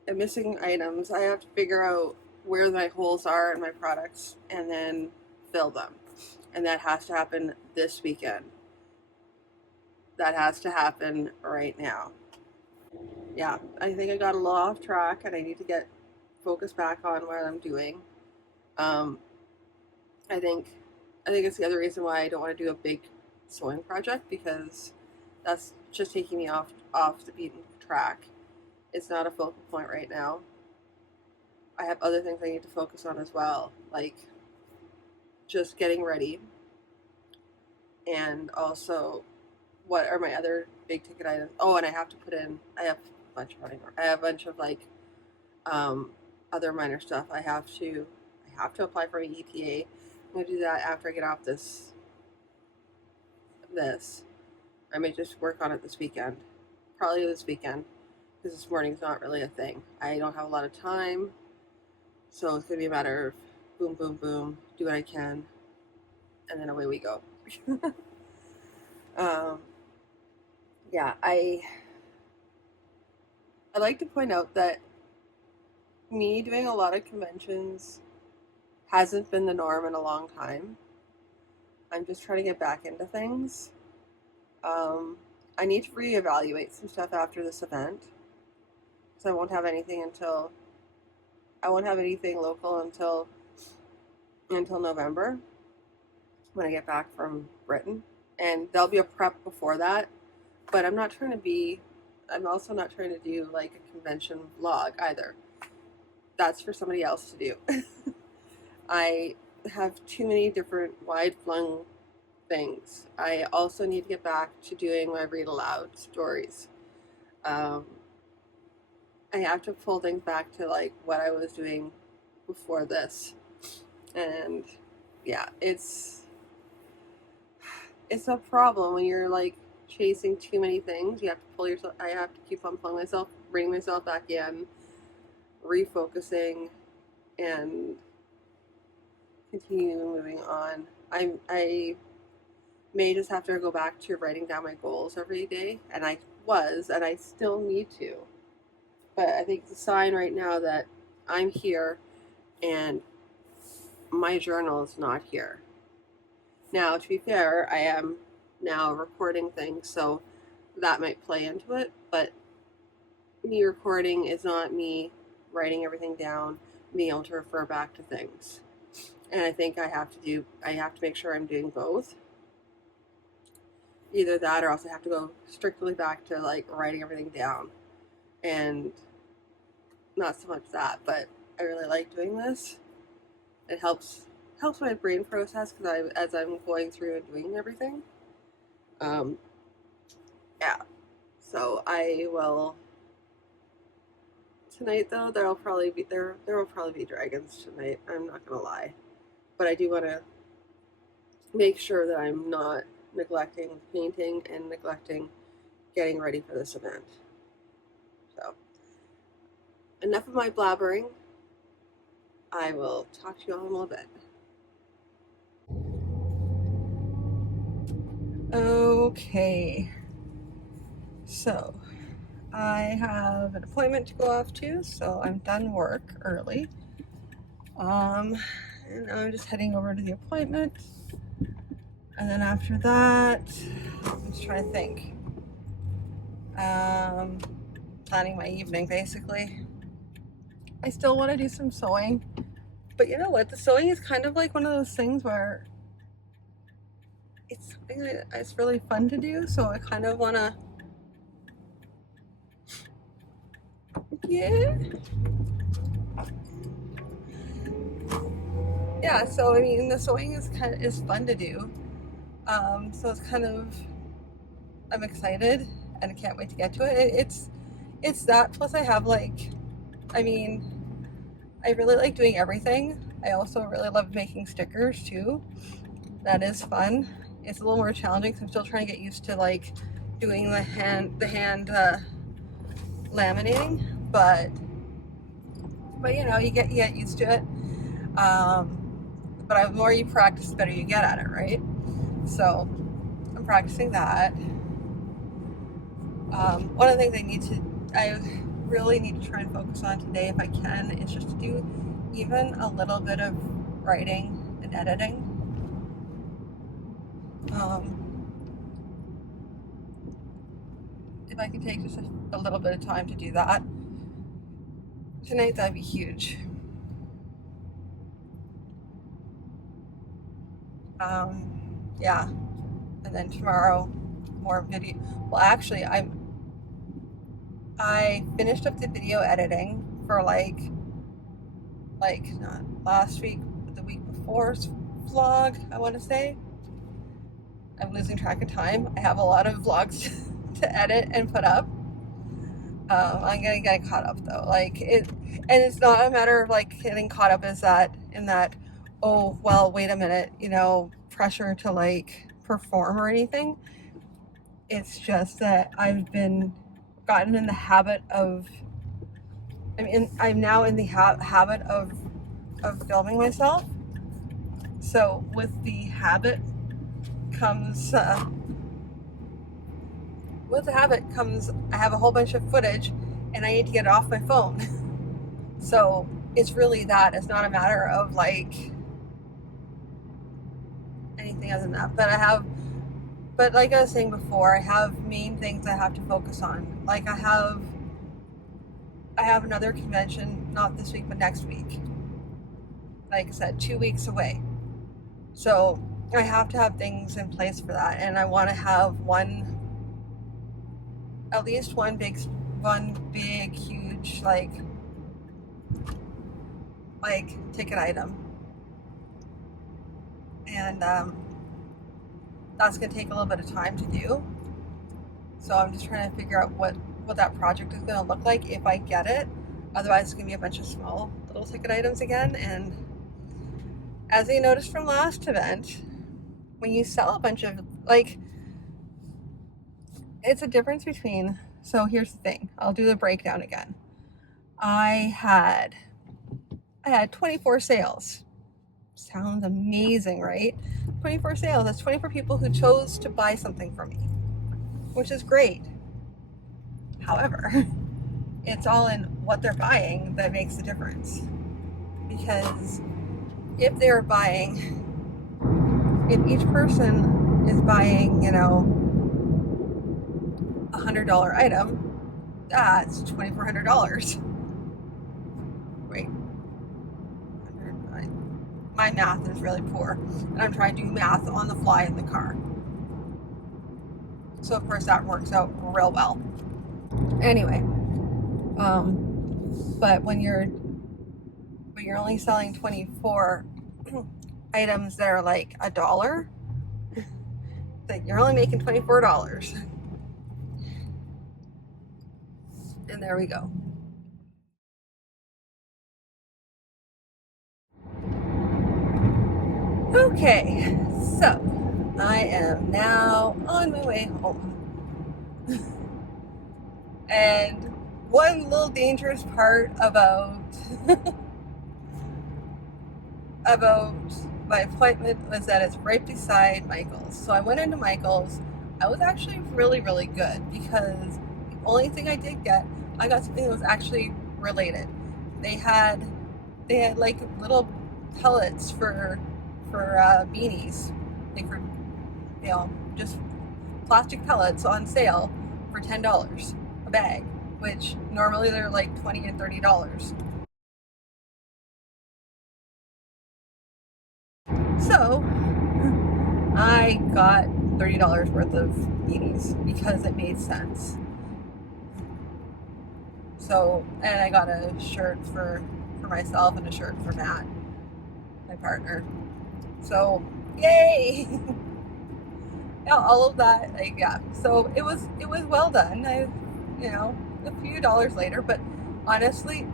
am missing items. I have to figure out where my holes are in my products and then fill them. And that has to happen this weekend. That has to happen right now. Yeah, I think I got a little off track and I need to get focused back on what I'm doing. I think it's the other reason why I don't want to do a big sewing project, because that's just taking me off the beaten track. It's not a focal point right now. I have other things I need to focus on as well, like just getting ready, and also what are my other big ticket items. Oh, and I have a bunch of other minor stuff. I have to apply for an ETA. I'm gonna do that after I get off this. I may just work on it this weekend. Probably this weekend, because this morning's not really a thing. I don't have a lot of time, so it's gonna be a matter of boom, boom, boom, do what I can, and then away we go. Yeah, I'd like to point out that me doing a lot of conventions hasn't been the norm in a long time. I'm just trying to get back into things. I need to reevaluate some stuff after this event, because I won't have anything local until November, when I get back from Britain, and there'll be a prep before that. But I'm also not trying to do like a convention vlog either. That's for somebody else to do. I have too many different wide flung things. I also need to get back to doing my read aloud stories. Um, I have to pull things back to like what I was doing before this, and yeah, it's a problem when you're like chasing too many things. You have to pull yourself. I have to keep on pulling myself, bringing myself back in, refocusing, and continue moving on. I may just have to go back to writing down my goals every day, and I still need to. But I think it's a sign right now that I'm here and my journal is not here. Now, to be fair, I am now recording things, so that might play into it, but me recording is not me writing everything down, being able to refer back to things. And I think I have to make sure I'm doing both. Either that or else I have to go strictly back to like writing everything down. And not so much that, but I really like doing this. It helps my brain process because as I'm going through and doing everything. Um, yeah. So I will tonight though. There will probably be dragons tonight. I'm not gonna lie, but I do want to make sure that I'm not neglecting painting and neglecting getting ready for this event. So enough of my blabbering. I will talk to you all in a little bit. Okay, so I have an appointment to go off to, so I'm done work early. And I'm just heading over to the appointment. And then after that, I'm just trying to think. Planning my evening basically. I still want to do some sewing, but you know what? The sewing is kind of like one of those things where it's something that it's really fun to do, so I kind of want to. Yeah, so I mean, the sewing is fun to do. So it's kind of, I'm excited and I can't wait to get to it. It's that plus I have like, I mean, I really like doing everything. I also really love making stickers too. That is fun. It's a little more challenging because I'm still trying to get used to like doing the hand laminating, but you know, you get used to it. But the more you practice, the better you get at it, right? So I'm practicing that. One of the things I really need to try and focus on today, if I can, is just to do even a little bit of writing and editing. If I can take just a little bit of time to do that tonight, that'd be huge. Yeah, and then tomorrow, more video. Well, actually, I finished up the video editing for like not last week, but the week before's vlog, I want to say. I'm losing track of time. I have a lot of vlogs to edit and put up. I'm gonna get caught up though. And it's not a matter of like getting caught up in that, oh well, wait a minute, you know, pressure to like perform or anything. It's just that I've gotten in the habit of. I'm now in the habit of filming myself. So with the habit comes I have a whole bunch of footage and I need to get it off my phone. So it's really that. It's not a matter of like anything other than that. But like I was saying before, I have main things I have to focus on. Like I have another convention, not this week, but next week. Like I said, 2 weeks away. So I have to have things in place for that. And I want to have at least one big, huge, like ticket item. And that's going to take a little bit of time to do. So I'm just trying to figure out what what that project is going to look like if I get it. Otherwise, it's going to be a bunch of small little ticket items again. And as I noticed from last event, when you sell a bunch of, like, it's a difference between, so here's the thing. I'll do the breakdown again. I had 24 sales. Sounds amazing, right? 24 sales. That's 24 people who chose to buy something from me, which is great. However, it's all in what they're buying that makes the difference. Because if they're buying, if each person is buying, you know, $100 item, that's $2,400. Wait, my math is really poor, and I'm trying to do math on the fly in the car. So of course that works out real well. Anyway, but when you're only selling 24 items that are like $1, that you're only making $24. And there we go. Okay, so I am now on my way home. And one little dangerous part about my appointment was that it's right beside Michael's. So I went into Michael's. I was actually really, really good because the only thing I did get, I got something that was actually related. They had like little pellets for beanies, like for, you know, just plastic pellets on sale for $10 a bag, which normally they're like $20 and $30. So I got $30 worth of beanies because it made sense. So, and I got a shirt for myself and a shirt for Matt, my partner. So, yay! Yeah, all of that, like, yeah. So it was well done. You know, a few dollars later, but honestly,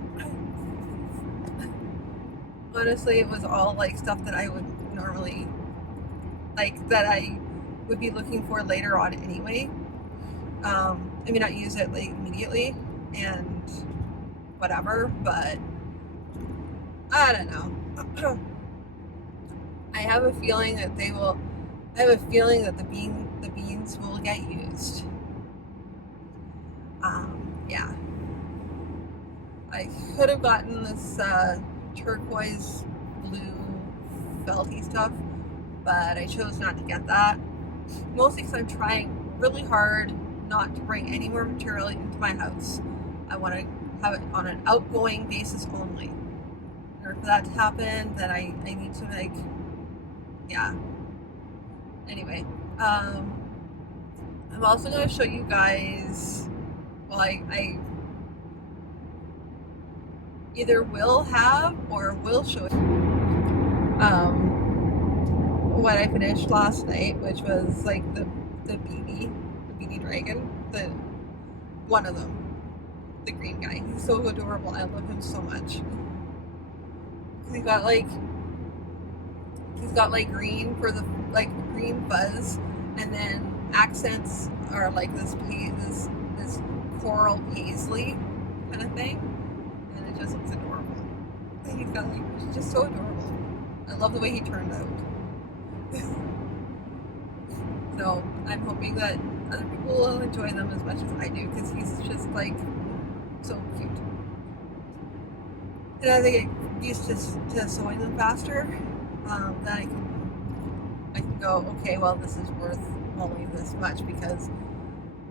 it was all like stuff that I would normally, like, that I would be looking for later on anyway. I may not use it like immediately and whatever, but I don't know. I have a feeling that the beans will get used. Yeah. I could have gotten this turquoise blue felty stuff, but I chose not to get that. Mostly because I'm trying really hard not to bring any more material into my house. I want to have it on an outgoing basis only. And for that to happen, then I need to, like, yeah. Anyway, I'm also going to show you guys, well, I either will have or will show you what I finished last night, which was like the beanie dragon, one of them, the green guy. He's so adorable. I love him so much. He's got like green for the, like, green fuzz, and then accents are like this coral paisley kind of thing, and it just looks adorable. It's just so adorable. I love the way he turned out. So I'm hoping that other people will enjoy them as much as I do, because he's just like so cute. And as I get used to sewing them faster, then I can go, okay, well, this is worth only this much, because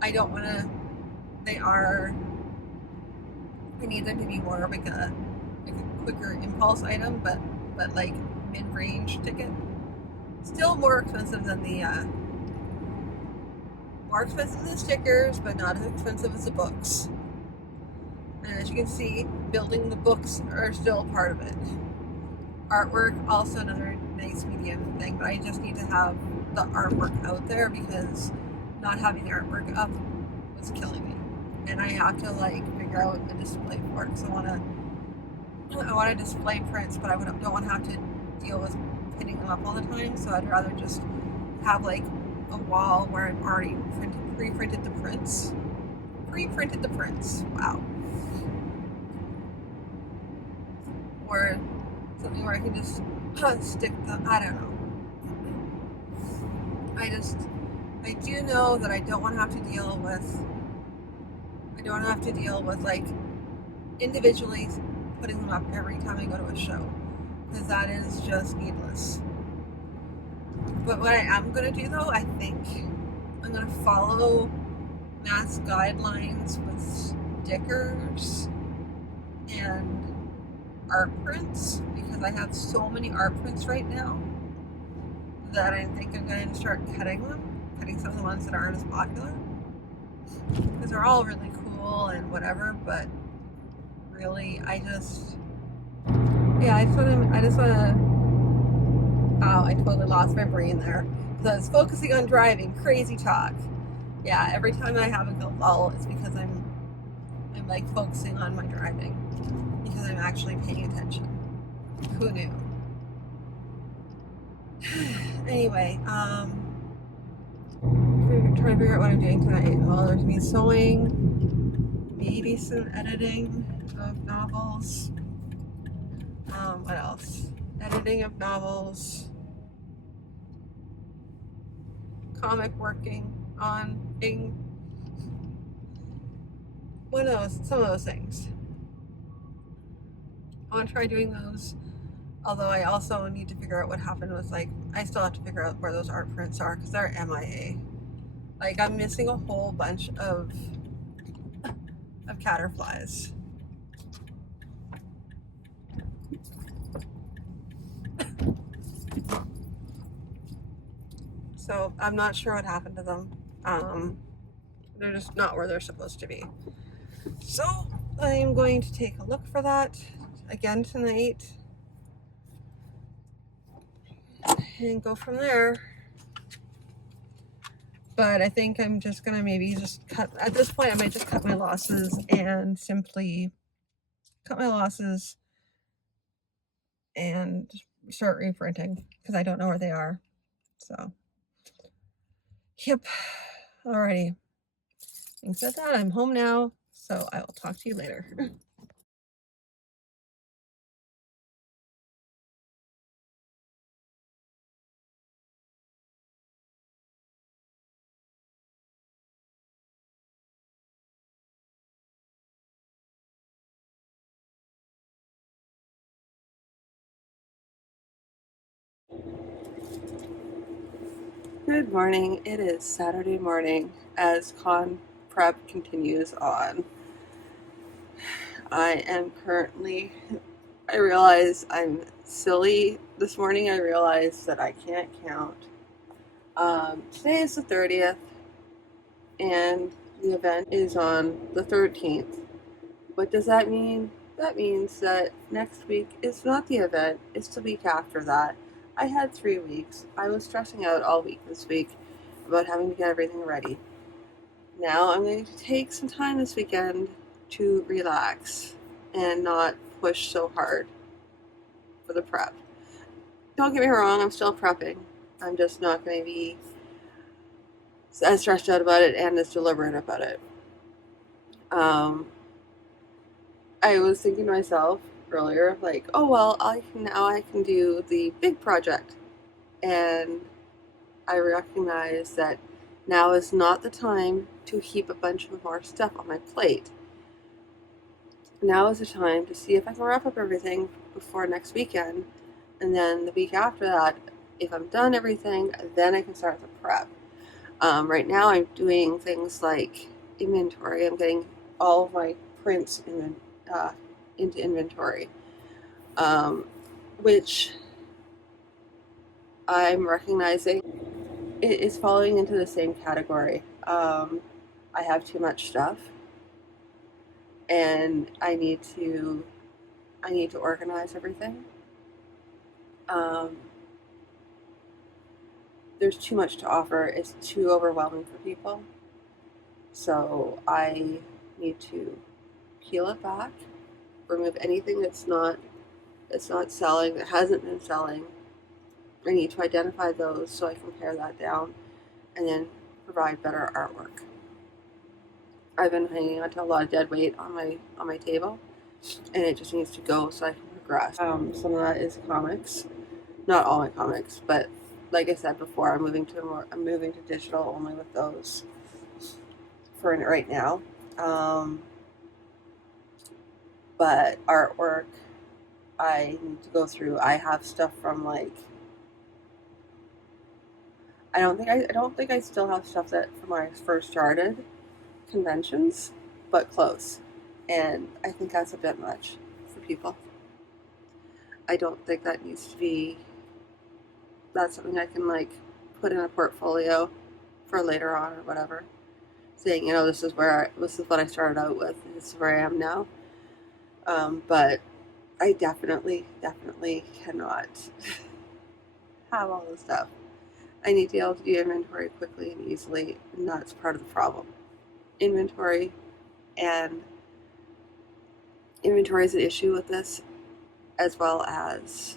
I don't want to, I need them to be more of like a quicker impulse item, but like mid-range ticket. Still more expensive than the stickers, but not as expensive as the books. And as you can see, building the books are still part of it. Artwork, also another nice medium thing, but I just need to have the artwork out there, because not having the artwork up was killing me. and I have to like figure out a display for it because I want to display prints, but I don't want to have to deal with pinning them up all the time. So I'd rather just have like a wall where I've already pre-printed the prints. Wow. Or something where I can just stick them. I don't know. I do know that I don't want to have to deal with. I don't have to deal with like individually putting them up every time I go to a show, because that is just needless. But what I am going to do though, I think I'm going to follow mass guidelines with stickers and art prints, because I have so many art prints right now that I think I'm going to start cutting some of the ones that aren't as popular, because they're all really cool and whatever, but really I just want to oh, I totally lost my brain there because I was focusing on driving. Crazy talk. Yeah, every time I have a lull, it's because I'm like focusing on my driving, because I'm actually paying attention. Who knew? Anyway, I'm trying to figure out what I'm doing tonight. Well, there's me sewing, maybe some editing of novels. What else? Editing of novels, comic working on being some of those things. I want to try doing those, although I also need to figure out what happened with, like, I still have to figure out where those art prints are because they're MIA. Like, I'm missing a whole bunch of caterflies. So I'm not sure what happened to them. They're just not where they're supposed to be. So I am going to take a look for that again tonight and go from there. But I think I'm just gonna maybe just cut, at this point I might just cut my losses and simply cut my losses and start reprinting, because I don't know where they are. So yep. Alrighty. Having said that, I'm home now, so I will talk to you later. Good morning. It is Saturday morning as con prep continues on. I realize I'm silly this morning. I realized that I can't count. Today is the 30th, and the event is on the 13th. What does that mean? That means that next week is not the event, it's the week after that. I had 3 weeks. I was stressing out all week this week about having to get everything ready. Now I'm going to take some time this weekend to relax and not push so hard for the prep. Don't get me wrong, I'm still prepping. I'm just not going to be as stressed out about it and as deliberate about it. I was thinking to myself earlier, like, oh well, I can do the big project, and I recognize that now is not the time to heap a bunch of more stuff on my plate. Now is the time to see if I can wrap up everything before next weekend, and then the week after that, if I'm done everything, then I can start the prep. Right now I'm doing things like inventory. I'm getting all of my prints into inventory, which I'm recognizing it is falling into the same category. I have too much stuff, and I need to organize everything. There's too much to offer. It's too overwhelming for people. So I need to peel it back, remove anything that's not selling, that hasn't been selling. I need to identify those so I can pare that down and then provide better artwork. I've been hanging onto a lot of dead weight on my table, and it just needs to go so I can progress. Some of that is comics, not all my comics, but like I said before, I'm moving to digital only with those for right now. But artwork, I need to go through. I have stuff from like I don't think I still have stuff that from when I first started conventions, but close. And I think that's a bit much for people. I don't think that needs to be. That's something I can like put in a portfolio for later on or whatever, saying this is what I started out with. This is where I am now. But I definitely cannot have all this stuff. I need to be able to do inventory quickly and easily, and that's part of the problem. Inventory is an issue with this, as well as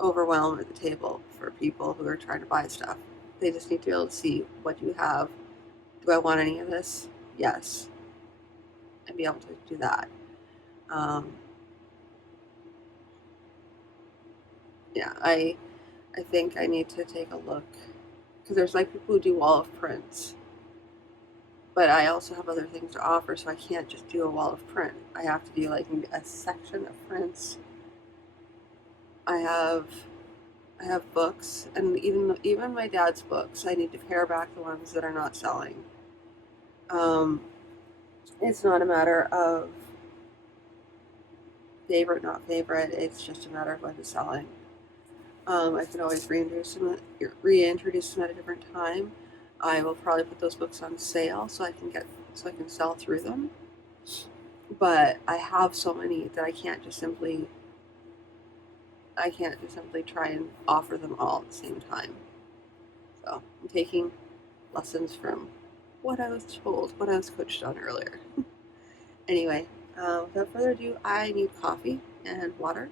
overwhelm at the table for people who are trying to buy stuff. They just need to be able to see what you have. Do I want any of this? Yes. And be able to do that. Yeah, I think I need to take a look, because there's like people who do wall of prints, but I also have other things to offer, so I can't just do a wall of print. I have to do like a section of prints. I have books, and even my dad's books, I need to pare back the ones that are not selling. It's not a matter of favorite, not favorite. It's just a matter of what is selling. I can always reintroduce them at a different time. I will probably put those books on sale so I can sell through them. But I have so many that I can't just simply try and offer them all at the same time. So I'm taking lessons from what I was told, what I was coached on earlier. Anyway, without further ado, I need coffee and water.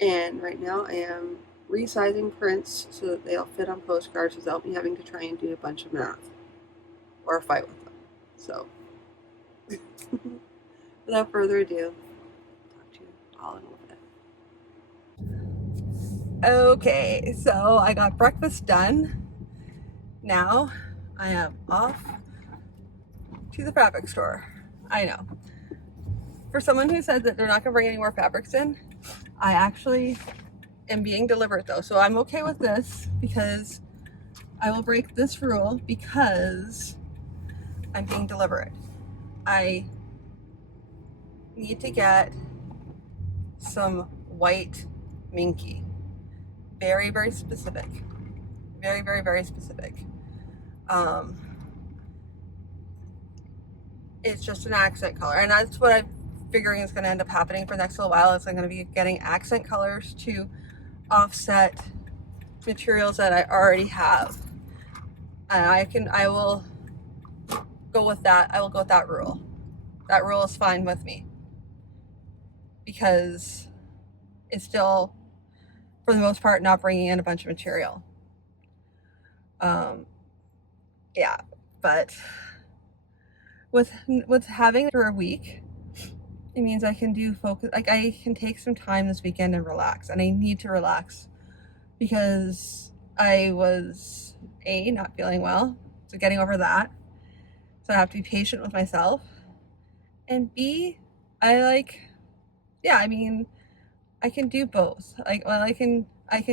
And right now I am resizing prints so that they'll fit on postcards without me having to try and do a bunch of math or fight with them. So, without further ado, I'll talk to you all in a little bit. Okay, so I got breakfast done. Now I am off to the fabric store. I know. For someone who said that they're not going to bring any more fabrics in, I actually am being deliberate though. So I'm okay with this because I will break this rule because I'm being deliberate. I need to get some white minky. Very, very specific. Very, very, very specific. It's just an accent color, and that's what I'm figuring is going to end up happening for the next little while. Is I'm going to be getting accent colors to offset materials that I already have, and I will go with that. I will go with that rule. That rule is fine with me because it's still, for the most part, not bringing in a bunch of material. Yeah, but with having it for a week, it means I can do focus. Like I can take some time this weekend and relax, and I need to relax because I was not feeling well, so getting over that. So I have to be patient with myself, and B, I mean, I can do both. I can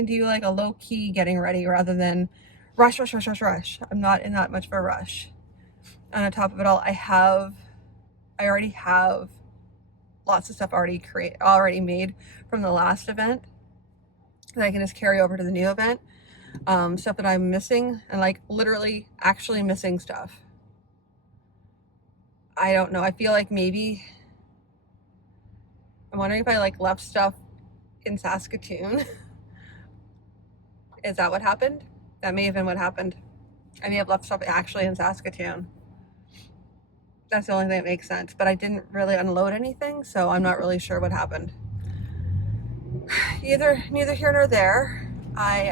do like a low key getting ready rather than rush. I'm not in that much of a rush. And on top of it all, I already have lots of stuff already made from the last event that I can just carry over to the new event. Stuff that I'm missing, and like literally actually missing stuff. I don't know. I feel like maybe I'm wondering if I like left stuff in Saskatoon. Is that what happened? That may have been what happened. I may have left stuff actually in Saskatoon. That's the only thing that makes sense. But I didn't really unload anything, so I'm not really sure what happened. Neither here nor there. Neither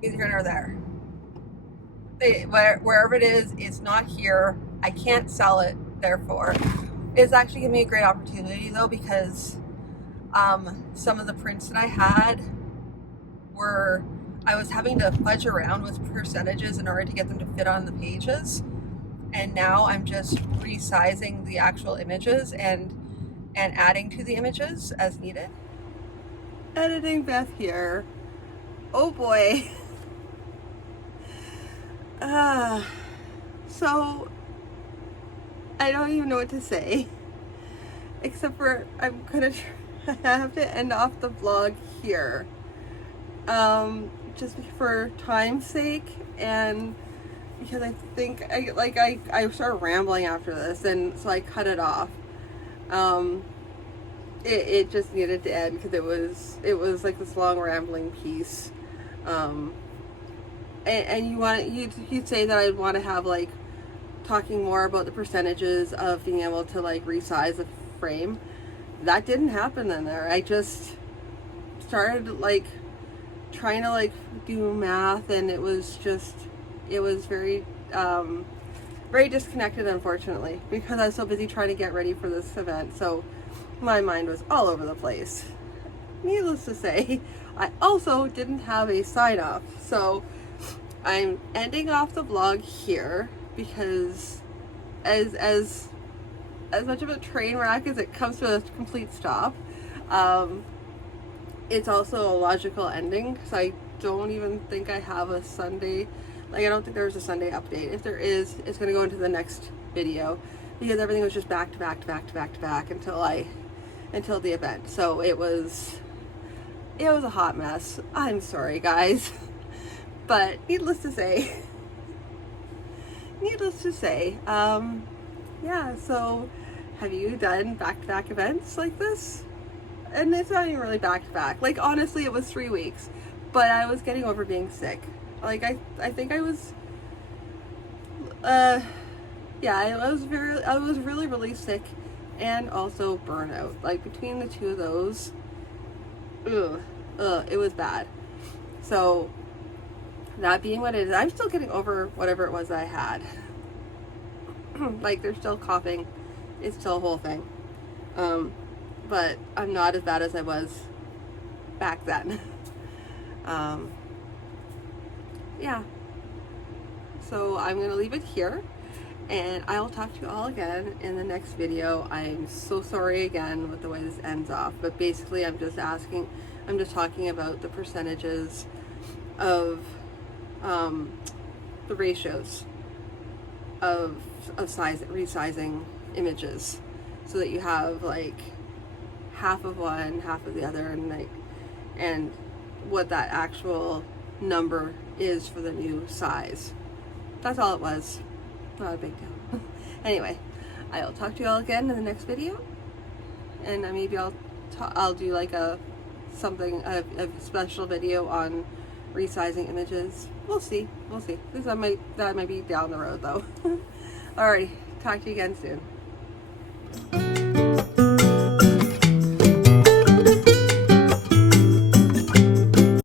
here nor there. Wherever it is, it's not here. I can't sell it, therefore. It's actually giving me a great opportunity though, because some of the prints that I had I was having to fudge around with percentages in order to get them to fit on the pages, and now I'm just resizing the actual images and adding to the images as needed. Editing Beth here. Oh boy. So I don't even know what to say, except for I'm gonna have to end off the vlog here, just for time's sake, and because I think I started rambling after this, and so I cut it off. It just needed to end because it was like this long rambling piece, and you'd say that I'd want to have like talking more about the percentages of being able to like resize a frame. That didn't happen in there. I just started like trying to like do math, and it was very very disconnected, unfortunately, because I was so busy trying to get ready for this event. So my mind was all over the place. Needless to say, I also didn't have a sign off, so I'm ending off the vlog here, because as much of a train wreck as it comes to a complete stop, it's also a logical ending, because I don't even think I have a Sunday, like I don't think there was a Sunday update. If there is, it's going to go into the next video, because everything was just back to back to back to back to back until the event. So it was a hot mess. I'm sorry, guys. But needless to say, yeah, so have you done back-to-back events like this? And it's not even really back-to-back. Like, honestly, it was 3 weeks, but I was getting over being sick. Like, I think I was, yeah, I was really, really sick, and also burnout. Like, between the two of those, it was bad. So, that being what it is, I'm still getting over whatever it was that I had. Like, they're still coughing. It's still a whole thing. But I'm not as bad as I was back then. Yeah. So I'm going to leave it here, and I'll talk to you all again in the next video. I'm so sorry again with the way this ends off, but basically I'm just talking about the percentages of the ratios of resizing images, so that you have like half of one, half of the other, and what that actual number is for the new size. That's all it was. Not a big deal. Anyway, I'll talk to you all again in the next video, and maybe I'll do like a special video on resizing images. We'll see. That might be down the road though. Alrighty, talk to you again soon.